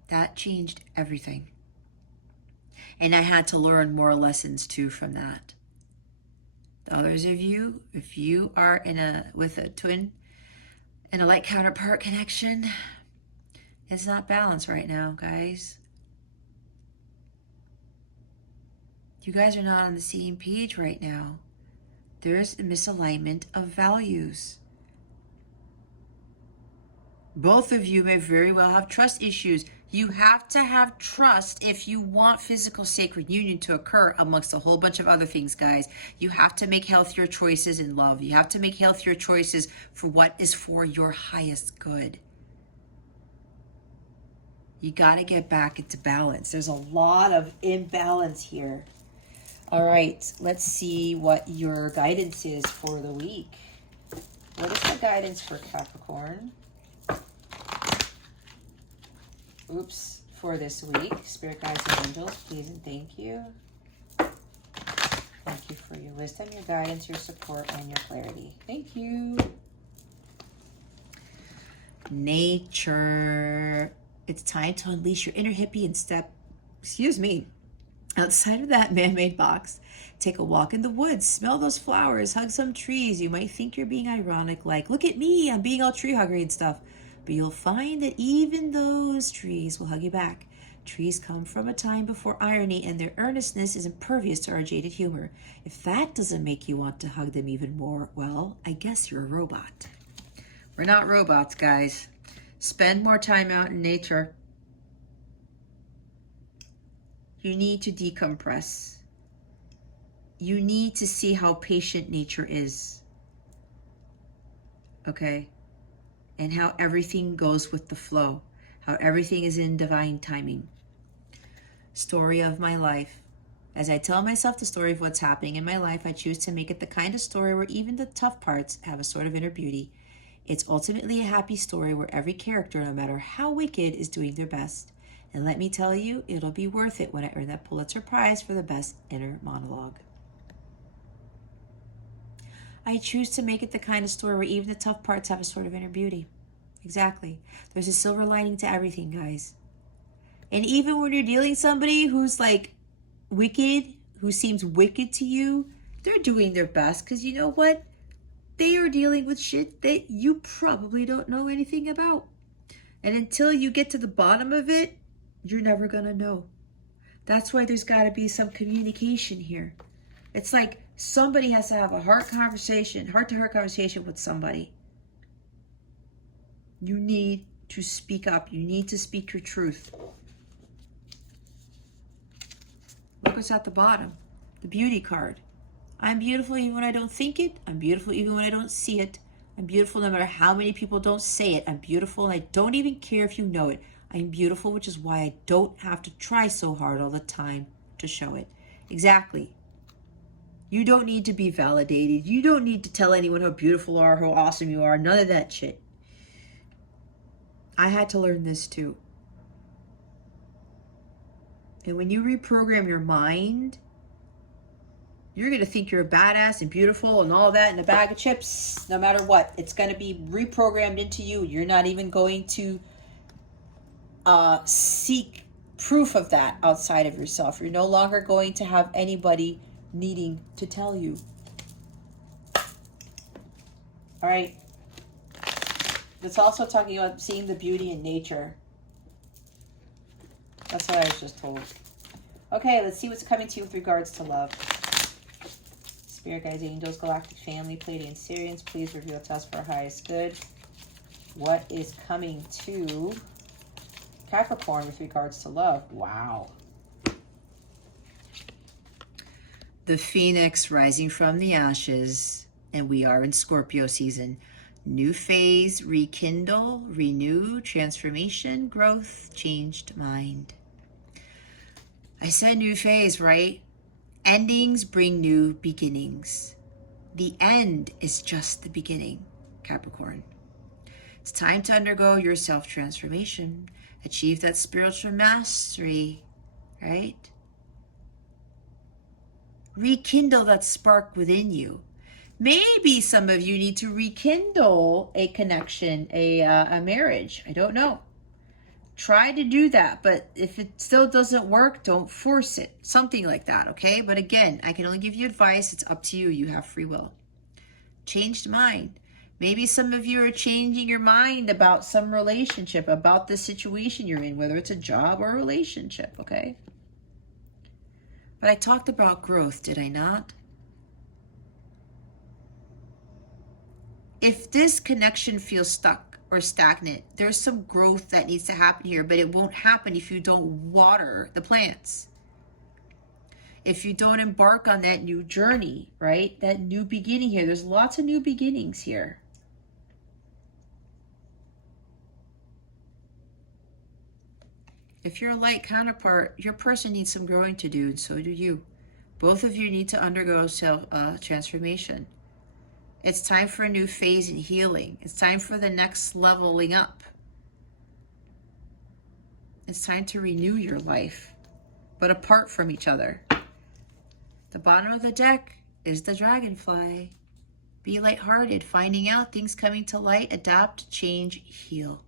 That changed everything. And I had to learn more lessons too from that. The others of you, if you are with a twin and a light counterpart connection, it's not balanced right now, guys. You guys are not on the same page right now. There's a misalignment of values. Both of you may very well have trust issues. You have to have trust if you want physical sacred union to occur, amongst a whole bunch of other things, guys. You have to make healthier choices in love. You have to make healthier choices for what is for your highest good. You got to get back into balance. There's a lot of imbalance here. All right, let's see what your guidance is for the week. What is the guidance for Capricorn? Oops, for this week. Spirit guides and angels, please and thank you. Thank you for your wisdom, your guidance, your support, and your clarity. Thank you. Nature. It's time to unleash your inner hippie and step, outside of that man-made box. Take a walk in the woods, smell those flowers, hug some trees. You might think you're being ironic, like, look at me, I'm being all tree huggery and stuff. But you'll find that even those trees will hug you back. Trees come from a time before irony, and their earnestness is impervious to our jaded humor. If that doesn't make you want to hug them even more, well, I guess you're a robot. We're not robots, guys. Spend more time out in nature. You need to decompress. You need to see how patient nature is. Okay? And how everything goes with the flow. How everything is in divine timing. Story of my life. As I tell myself the story of what's happening in my life, I choose to make it the kind of story where even the tough parts have a sort of inner beauty. It's ultimately a happy story where every character, no matter how wicked, is doing their best. And let me tell you, it'll be worth it when I earn that Pulitzer Prize for the best inner monologue. I choose to make it the kind of story where even the tough parts have a sort of inner beauty. Exactly. There's a silver lining to everything, guys. And even when you're dealing with somebody who's like wicked, who seems wicked to you, they're doing their best, because you know what? They are dealing with shit that you probably don't know anything about. And until you get to the bottom of it, you're never going to know. That's why there's got to be some communication here. It's like somebody has to have a heart-to-heart conversation with somebody. You need to speak up. You need to speak your truth. Look what's at the bottom. The beauty card. I'm beautiful even when I don't think it. I'm beautiful even when I don't see it. I'm beautiful no matter how many people don't say it. I'm beautiful and I don't even care if you know it. I'm beautiful, which is why I don't have to try so hard all the time to show it. Exactly. You don't need to be validated. You don't need to tell anyone how beautiful you are, how awesome you are. None of that shit. I had to learn this too. And when you reprogram your mind, you're going to think you're a badass and beautiful and all that in a bag of chips, no matter what. It's going to be reprogrammed into you. You're not even going to seek proof of that outside of yourself. You're no longer going to have anybody needing to tell you. All right. It's also talking about seeing the beauty in nature. That's what I was just told. Okay, let's see what's coming to you with regards to love. Spirit guides, angels, galactic family, Pleiadian Sirians, please reveal to us for our highest good. What is coming to Capricorn with regards to love? Wow. The phoenix rising from the ashes, and we are in Scorpio season. New phase, rekindle, renew, transformation, growth, changed mind. I said new phase, right? Endings bring new beginnings. The end is just the beginning, Capricorn. It's time to undergo your self-transformation, achieve that spiritual mastery, right? Rekindle that spark within you. Maybe some of you need to rekindle a connection, a marriage. I don't know. Try to do that, but if it still doesn't work, don't force it. Something like that, okay? But again, I can only give you advice. It's up to you. You have free will. Changed mind. Maybe some of you are changing your mind about some relationship, about the situation you're in, whether it's a job or a relationship, okay? But I talked about growth, did I not? If this connection feels stuck or stagnant, there's some growth that needs to happen here, but it won't happen if you don't water the plants. If you don't embark on that new journey, right? That new beginning here. There's lots of new beginnings here. If you're a light counterpart, your person needs some growing to do, and so do you. Both of you need to undergo self-transformation. It's time for a new phase in healing. It's time for the next leveling up. It's time to renew your life, but apart from each other. The bottom of the deck is the dragonfly. Be lighthearted, finding out things coming to light, adapt, change, heal.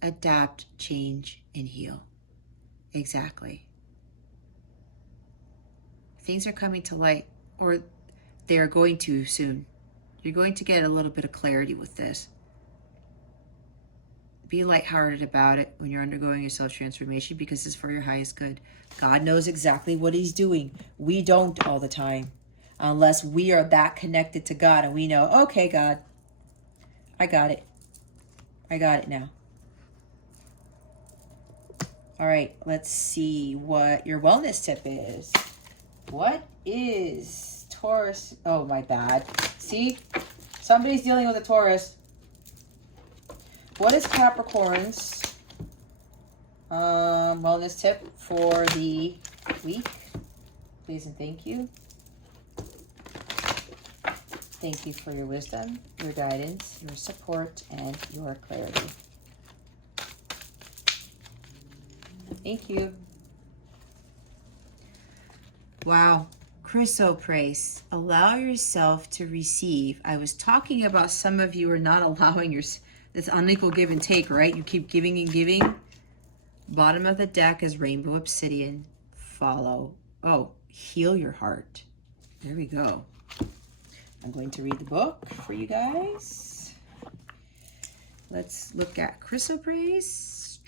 Adapt, change, and heal. Exactly. Things are coming to light, or they are going to soon. You're going to get a little bit of clarity with this. Be lighthearted about it when you're undergoing your self-transformation, because it's for your highest good. God knows exactly what he's doing. We don't all the time, unless we are that connected to God and we know, okay, God, I got it. I got it now. All right, let's see what your wellness tip is. What is Taurus? Oh, my bad. See, somebody's dealing with a Taurus. What is Capricorn's Wellness tip for the week. Please and thank you. Thank you for your wisdom, your guidance, your support, and your clarity. Thank you. Wow. Chrysoprase, allow yourself to receive. I was talking about some of you are not allowing this unequal give and take, right? You keep giving and giving. Bottom of the deck is Rainbow Obsidian. Follow. Oh, heal your heart. There we go. I'm going to read the book for you guys. Let's look at Chrysoprase.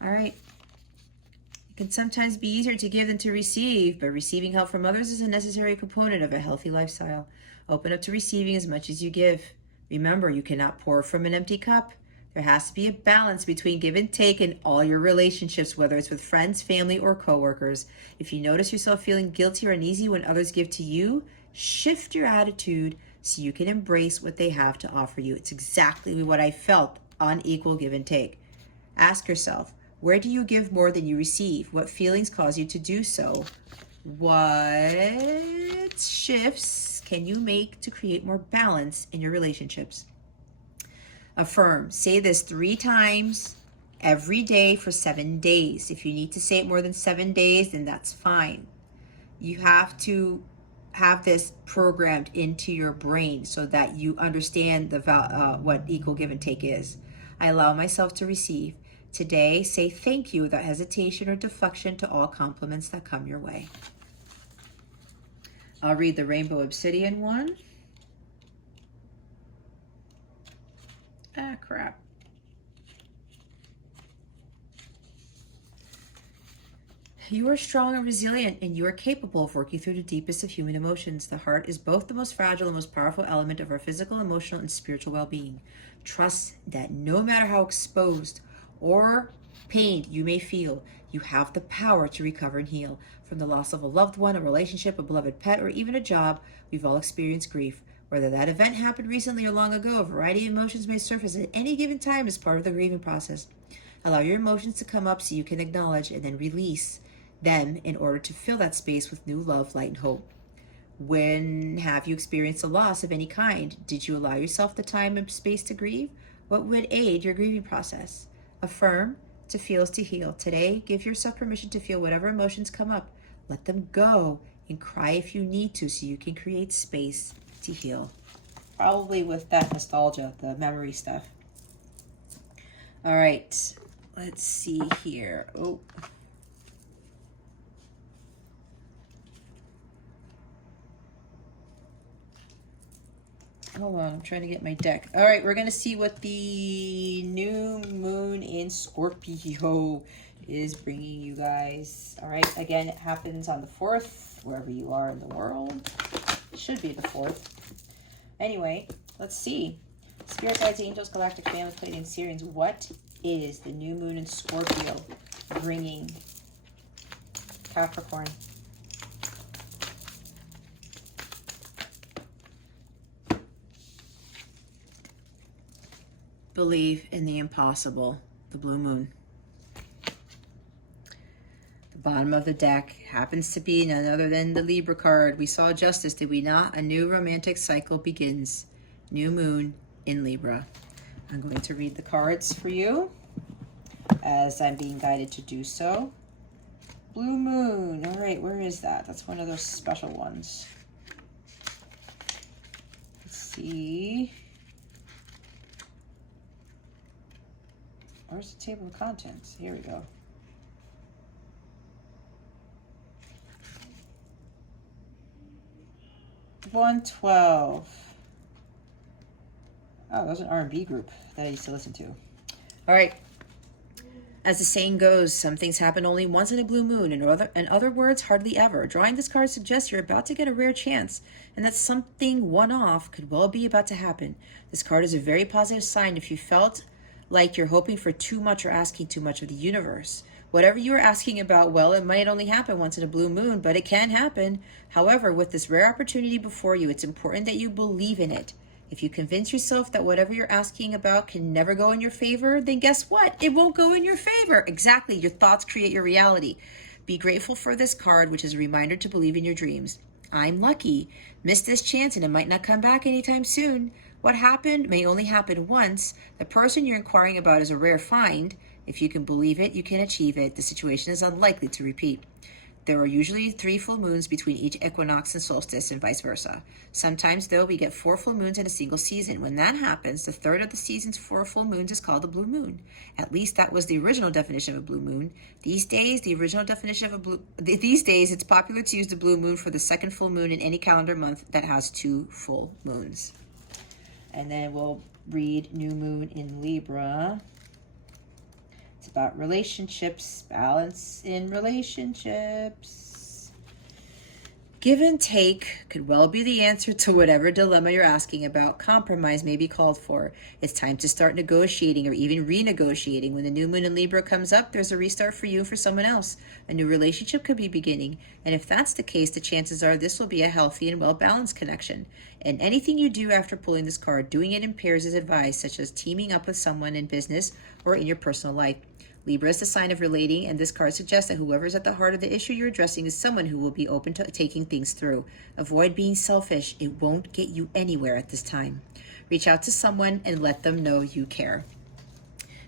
All right. It can sometimes be easier to give than to receive, but receiving help from others is a necessary component of a healthy lifestyle. Open up to receiving as much as you give. Remember, you cannot pour from an empty cup. There has to be a balance between give and take in all your relationships, whether it's with friends, family, or coworkers. If you notice yourself feeling guilty or uneasy when others give to you, shift your attitude so you can embrace what they have to offer you. It's exactly what I felt on equal give and take. Ask yourself, where do you give more than you receive? What feelings cause you to do so? What shifts can you make to create more balance in your relationships? Affirm. Say this 3 times every day for 7 days. If you need to say it more than 7 days, then that's fine. You have to have this programmed into your brain so that you understand what equal give and take is. I allow myself to receive. Today, say thank you without hesitation or deflection to all compliments that come your way. I'll read the Rainbow Obsidian one. Ah, crap. You are strong and resilient, and you are capable of working through the deepest of human emotions. The heart is both the most fragile and most powerful element of our physical, emotional, and spiritual well-being. Trust that no matter how exposed or pained you may feel, you have the power to recover and heal. From the loss of a loved one, a relationship, a beloved pet, or even a job, we've all experienced grief. Whether that event happened recently or long ago, a variety of emotions may surface at any given time as part of the grieving process. Allow your emotions to come up so you can acknowledge and then release them in order to fill that space with new love, light, and hope. When have you experienced a loss of any kind? Did you allow yourself the time and space to grieve? What would aid your grieving process? Affirm. To feel is to heal. Today, give yourself permission to feel whatever emotions come up. Let them go and cry if you need to so you can create space to heal. Probably with that nostalgia, the memory stuff. All right, let's see here. Oh. Hold on, I'm trying to get my deck. All right, we're going to see what the new moon in Scorpio is bringing you guys. All right, again, it happens on the 4th, wherever you are in the world. It should be the 4th. Anyway, let's see. Spirit guides, angels, galactic family, Pleiadians, Sirians. What is the new moon in Scorpio bringing Capricorn? Believe in the impossible, the blue moon. The bottom of the deck happens to be none other than the Libra card. We saw justice, did we not? A new romantic cycle begins. New moon in Libra. I'm going to read the cards for you as I'm being guided to do so. Blue moon. All right, where is that? That's one of those special ones. Let's see. Where's the table of contents? Here we go. $112. Oh, that was an R&B group that I used to listen to. All right. As the saying goes, some things happen only once in a blue moon. In other words, hardly ever. Drawing this card suggests you're about to get a rare chance, and that something one-off could well be about to happen. This card is a very positive sign if you felt like you're hoping for too much or asking too much of the universe. Whatever you are asking about, well, it might only happen once in a blue moon, but it can happen. However, with this rare opportunity before you, it's important that you believe in it. If you convince yourself that whatever you're asking about can never go in your favor, then guess what? It won't go in your favor. Exactly. Your thoughts create your reality. Be grateful for this card, which is a reminder to believe in your dreams. I'm lucky. Missed this chance and it might not come back anytime soon. What happened may only happen once. The person you're inquiring about is a rare find. If you can believe it, you can achieve it. The situation is unlikely to repeat. There are usually 3 full moons between each equinox and solstice and vice versa. Sometimes, though, we get 4 full moons in a single season. When that happens, the third of the season's 4 full moons is called a blue moon. At least that was the original definition of a blue moon. These days, it's popular to use the blue moon for the second full moon in any calendar month that has 2 full moons. And then we'll read new moon in Libra. It's about relationships, balance in relationships. Give and take could well be the answer to whatever dilemma you're asking about. Compromise may be called for. It's time to start negotiating or even renegotiating. When the new moon in Libra comes up, there's a restart for you and for someone else. A new relationship could be beginning. And if that's the case, the chances are this will be a healthy and well-balanced connection. And anything you do after pulling this card, doing it in pairs is advised, such as teaming up with someone in business or in your personal life. Libra is the sign of relating, and this card suggests that whoever is at the heart of the issue you're addressing is someone who will be open to taking things through. Avoid being selfish. It won't get you anywhere at this time. Reach out to someone and let them know you care.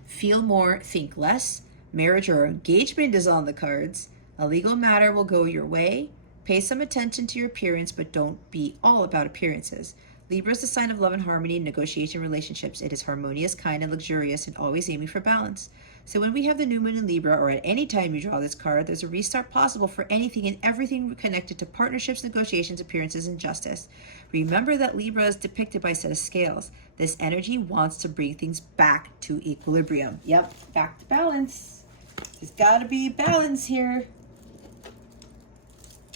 Feel more, think less. Marriage or engagement is on the cards. A legal matter will go your way. Pay some attention to your appearance, but don't be all about appearances. Libra is the sign of love and harmony in negotiation relationships. It is harmonious, kind, and luxurious, and always aiming for balance. So when we have the new moon in Libra, or at any time you draw this card, there's a restart possible for anything and everything connected to partnerships, negotiations, appearances, and justice. Remember that Libra is depicted by a set of scales. This energy wants to bring things back to equilibrium. Yep, back to balance. There's got to be balance here.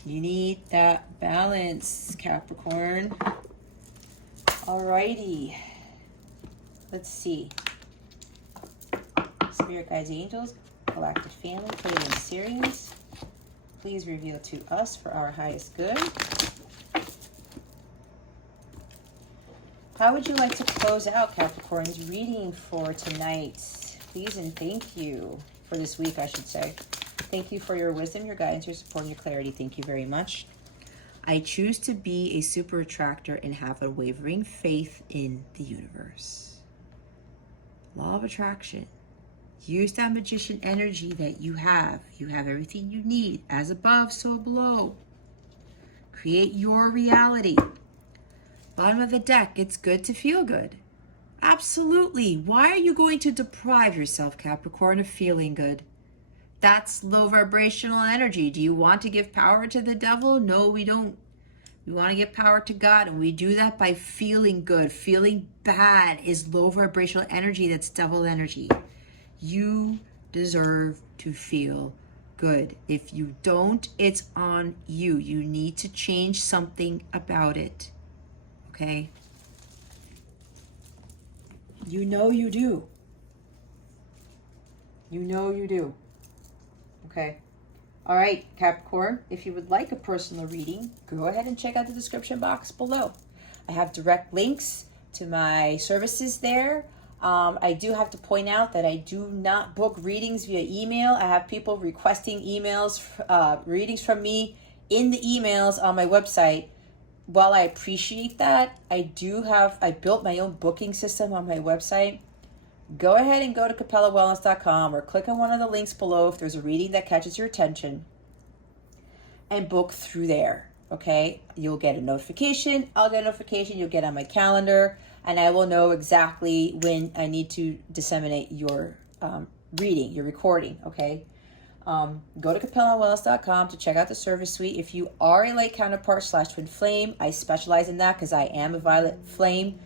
You need that balance, Capricorn. Alrighty. Let's see. Spirit guides, angels, galactic family, Pleiadian series. Please reveal to us for our highest good. How would you like to close out Capricorn's reading for tonight? Please and thank you. For this week, I should say. Thank you for your wisdom, your guidance, your support, and your clarity. Thank you very much. I choose to be a super attractor and have a wavering faith in the universe. Law of attraction. Use that magician energy that you have. You have everything you need. As above, so below. Create your reality. Bottom of the deck, it's good to feel good. Absolutely. Why are you going to deprive yourself, Capricorn, of feeling good? That's low vibrational energy. Do you want to give power to the devil? No, we don't. We want to give power to God, and we do that by feeling good. Feeling bad is low vibrational energy. That's devil energy. You deserve to feel good. If you don't, it's on you. You need to change something about it. Okay? You know you do. You know you do. Okay. All right, Capricorn, if you would like a personal reading, go ahead and check out the description box below. I have direct links to my services there. I do have to point out that I do not book readings via email. I have people requesting readings from me in the emails on my website. While I appreciate that, I built my own booking system on my website. Go ahead and go to capellawellness.com or click on one of the links below if there's a reading that catches your attention and book through there, okay? You'll get a notification. I'll get a notification. You'll get on my calendar, and I will know exactly when I need to disseminate your reading, your recording, okay? Go to capellawellness.com to check out the service suite. If you are a light counterpart / twin flame, I specialize in that because I am a violet flame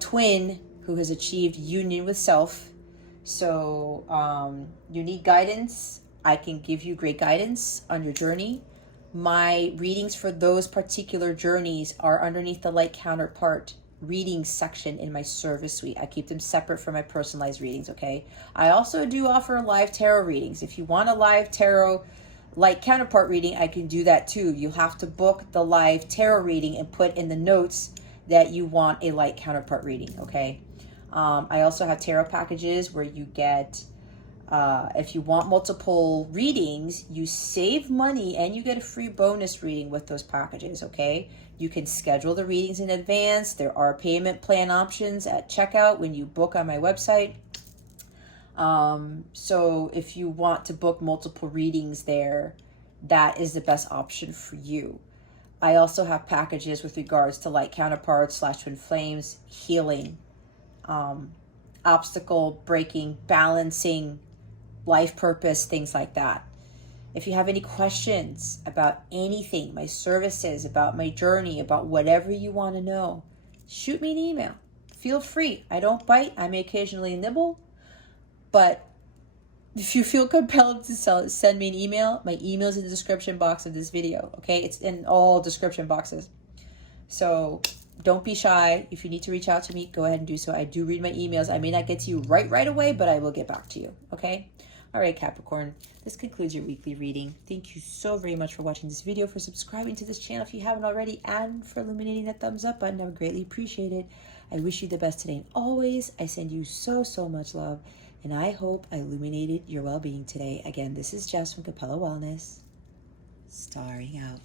twin who has achieved union with self. So you need guidance. I can give you great guidance on your journey. My readings for those particular journeys are underneath the light counterpart reading section in my service suite. I keep them separate from my personalized readings, okay? I also do offer live tarot readings. If you want a live tarot light counterpart reading, I can do that too. You have to book the live tarot reading and put in the notes that you want a light counterpart reading, okay? I also have tarot packages where you get, if you want multiple readings, you save money and you get a free bonus reading with those packages, okay? You can schedule the readings in advance. There are payment plan options at checkout when you book on my website. So if you want to book multiple readings there, that is the best option for you. I also have packages with regards to light counterparts, / twin flames, healing, obstacle breaking, balancing, life purpose, things like that. If you have any questions about anything, my services, about my journey, about whatever you want to know, shoot me an email. Feel free. I don't bite. I may occasionally nibble, but if you feel compelled to send me an email, my email is in the description box of this video, okay? It's in all description boxes. So don't be shy. If you need to reach out to me, go ahead and do so. I do read my emails. I may not get to you right away, but I will get back to you, okay? All right, Capricorn, this concludes your weekly reading. Thank you so very much for watching this video, for subscribing to this channel if you haven't already, and for illuminating that thumbs up button. I would greatly appreciate it. I wish you the best today and always. I send you so much love, and I hope I illuminated your well-being today. Again, this is Jess from Capella Wellness, starring out.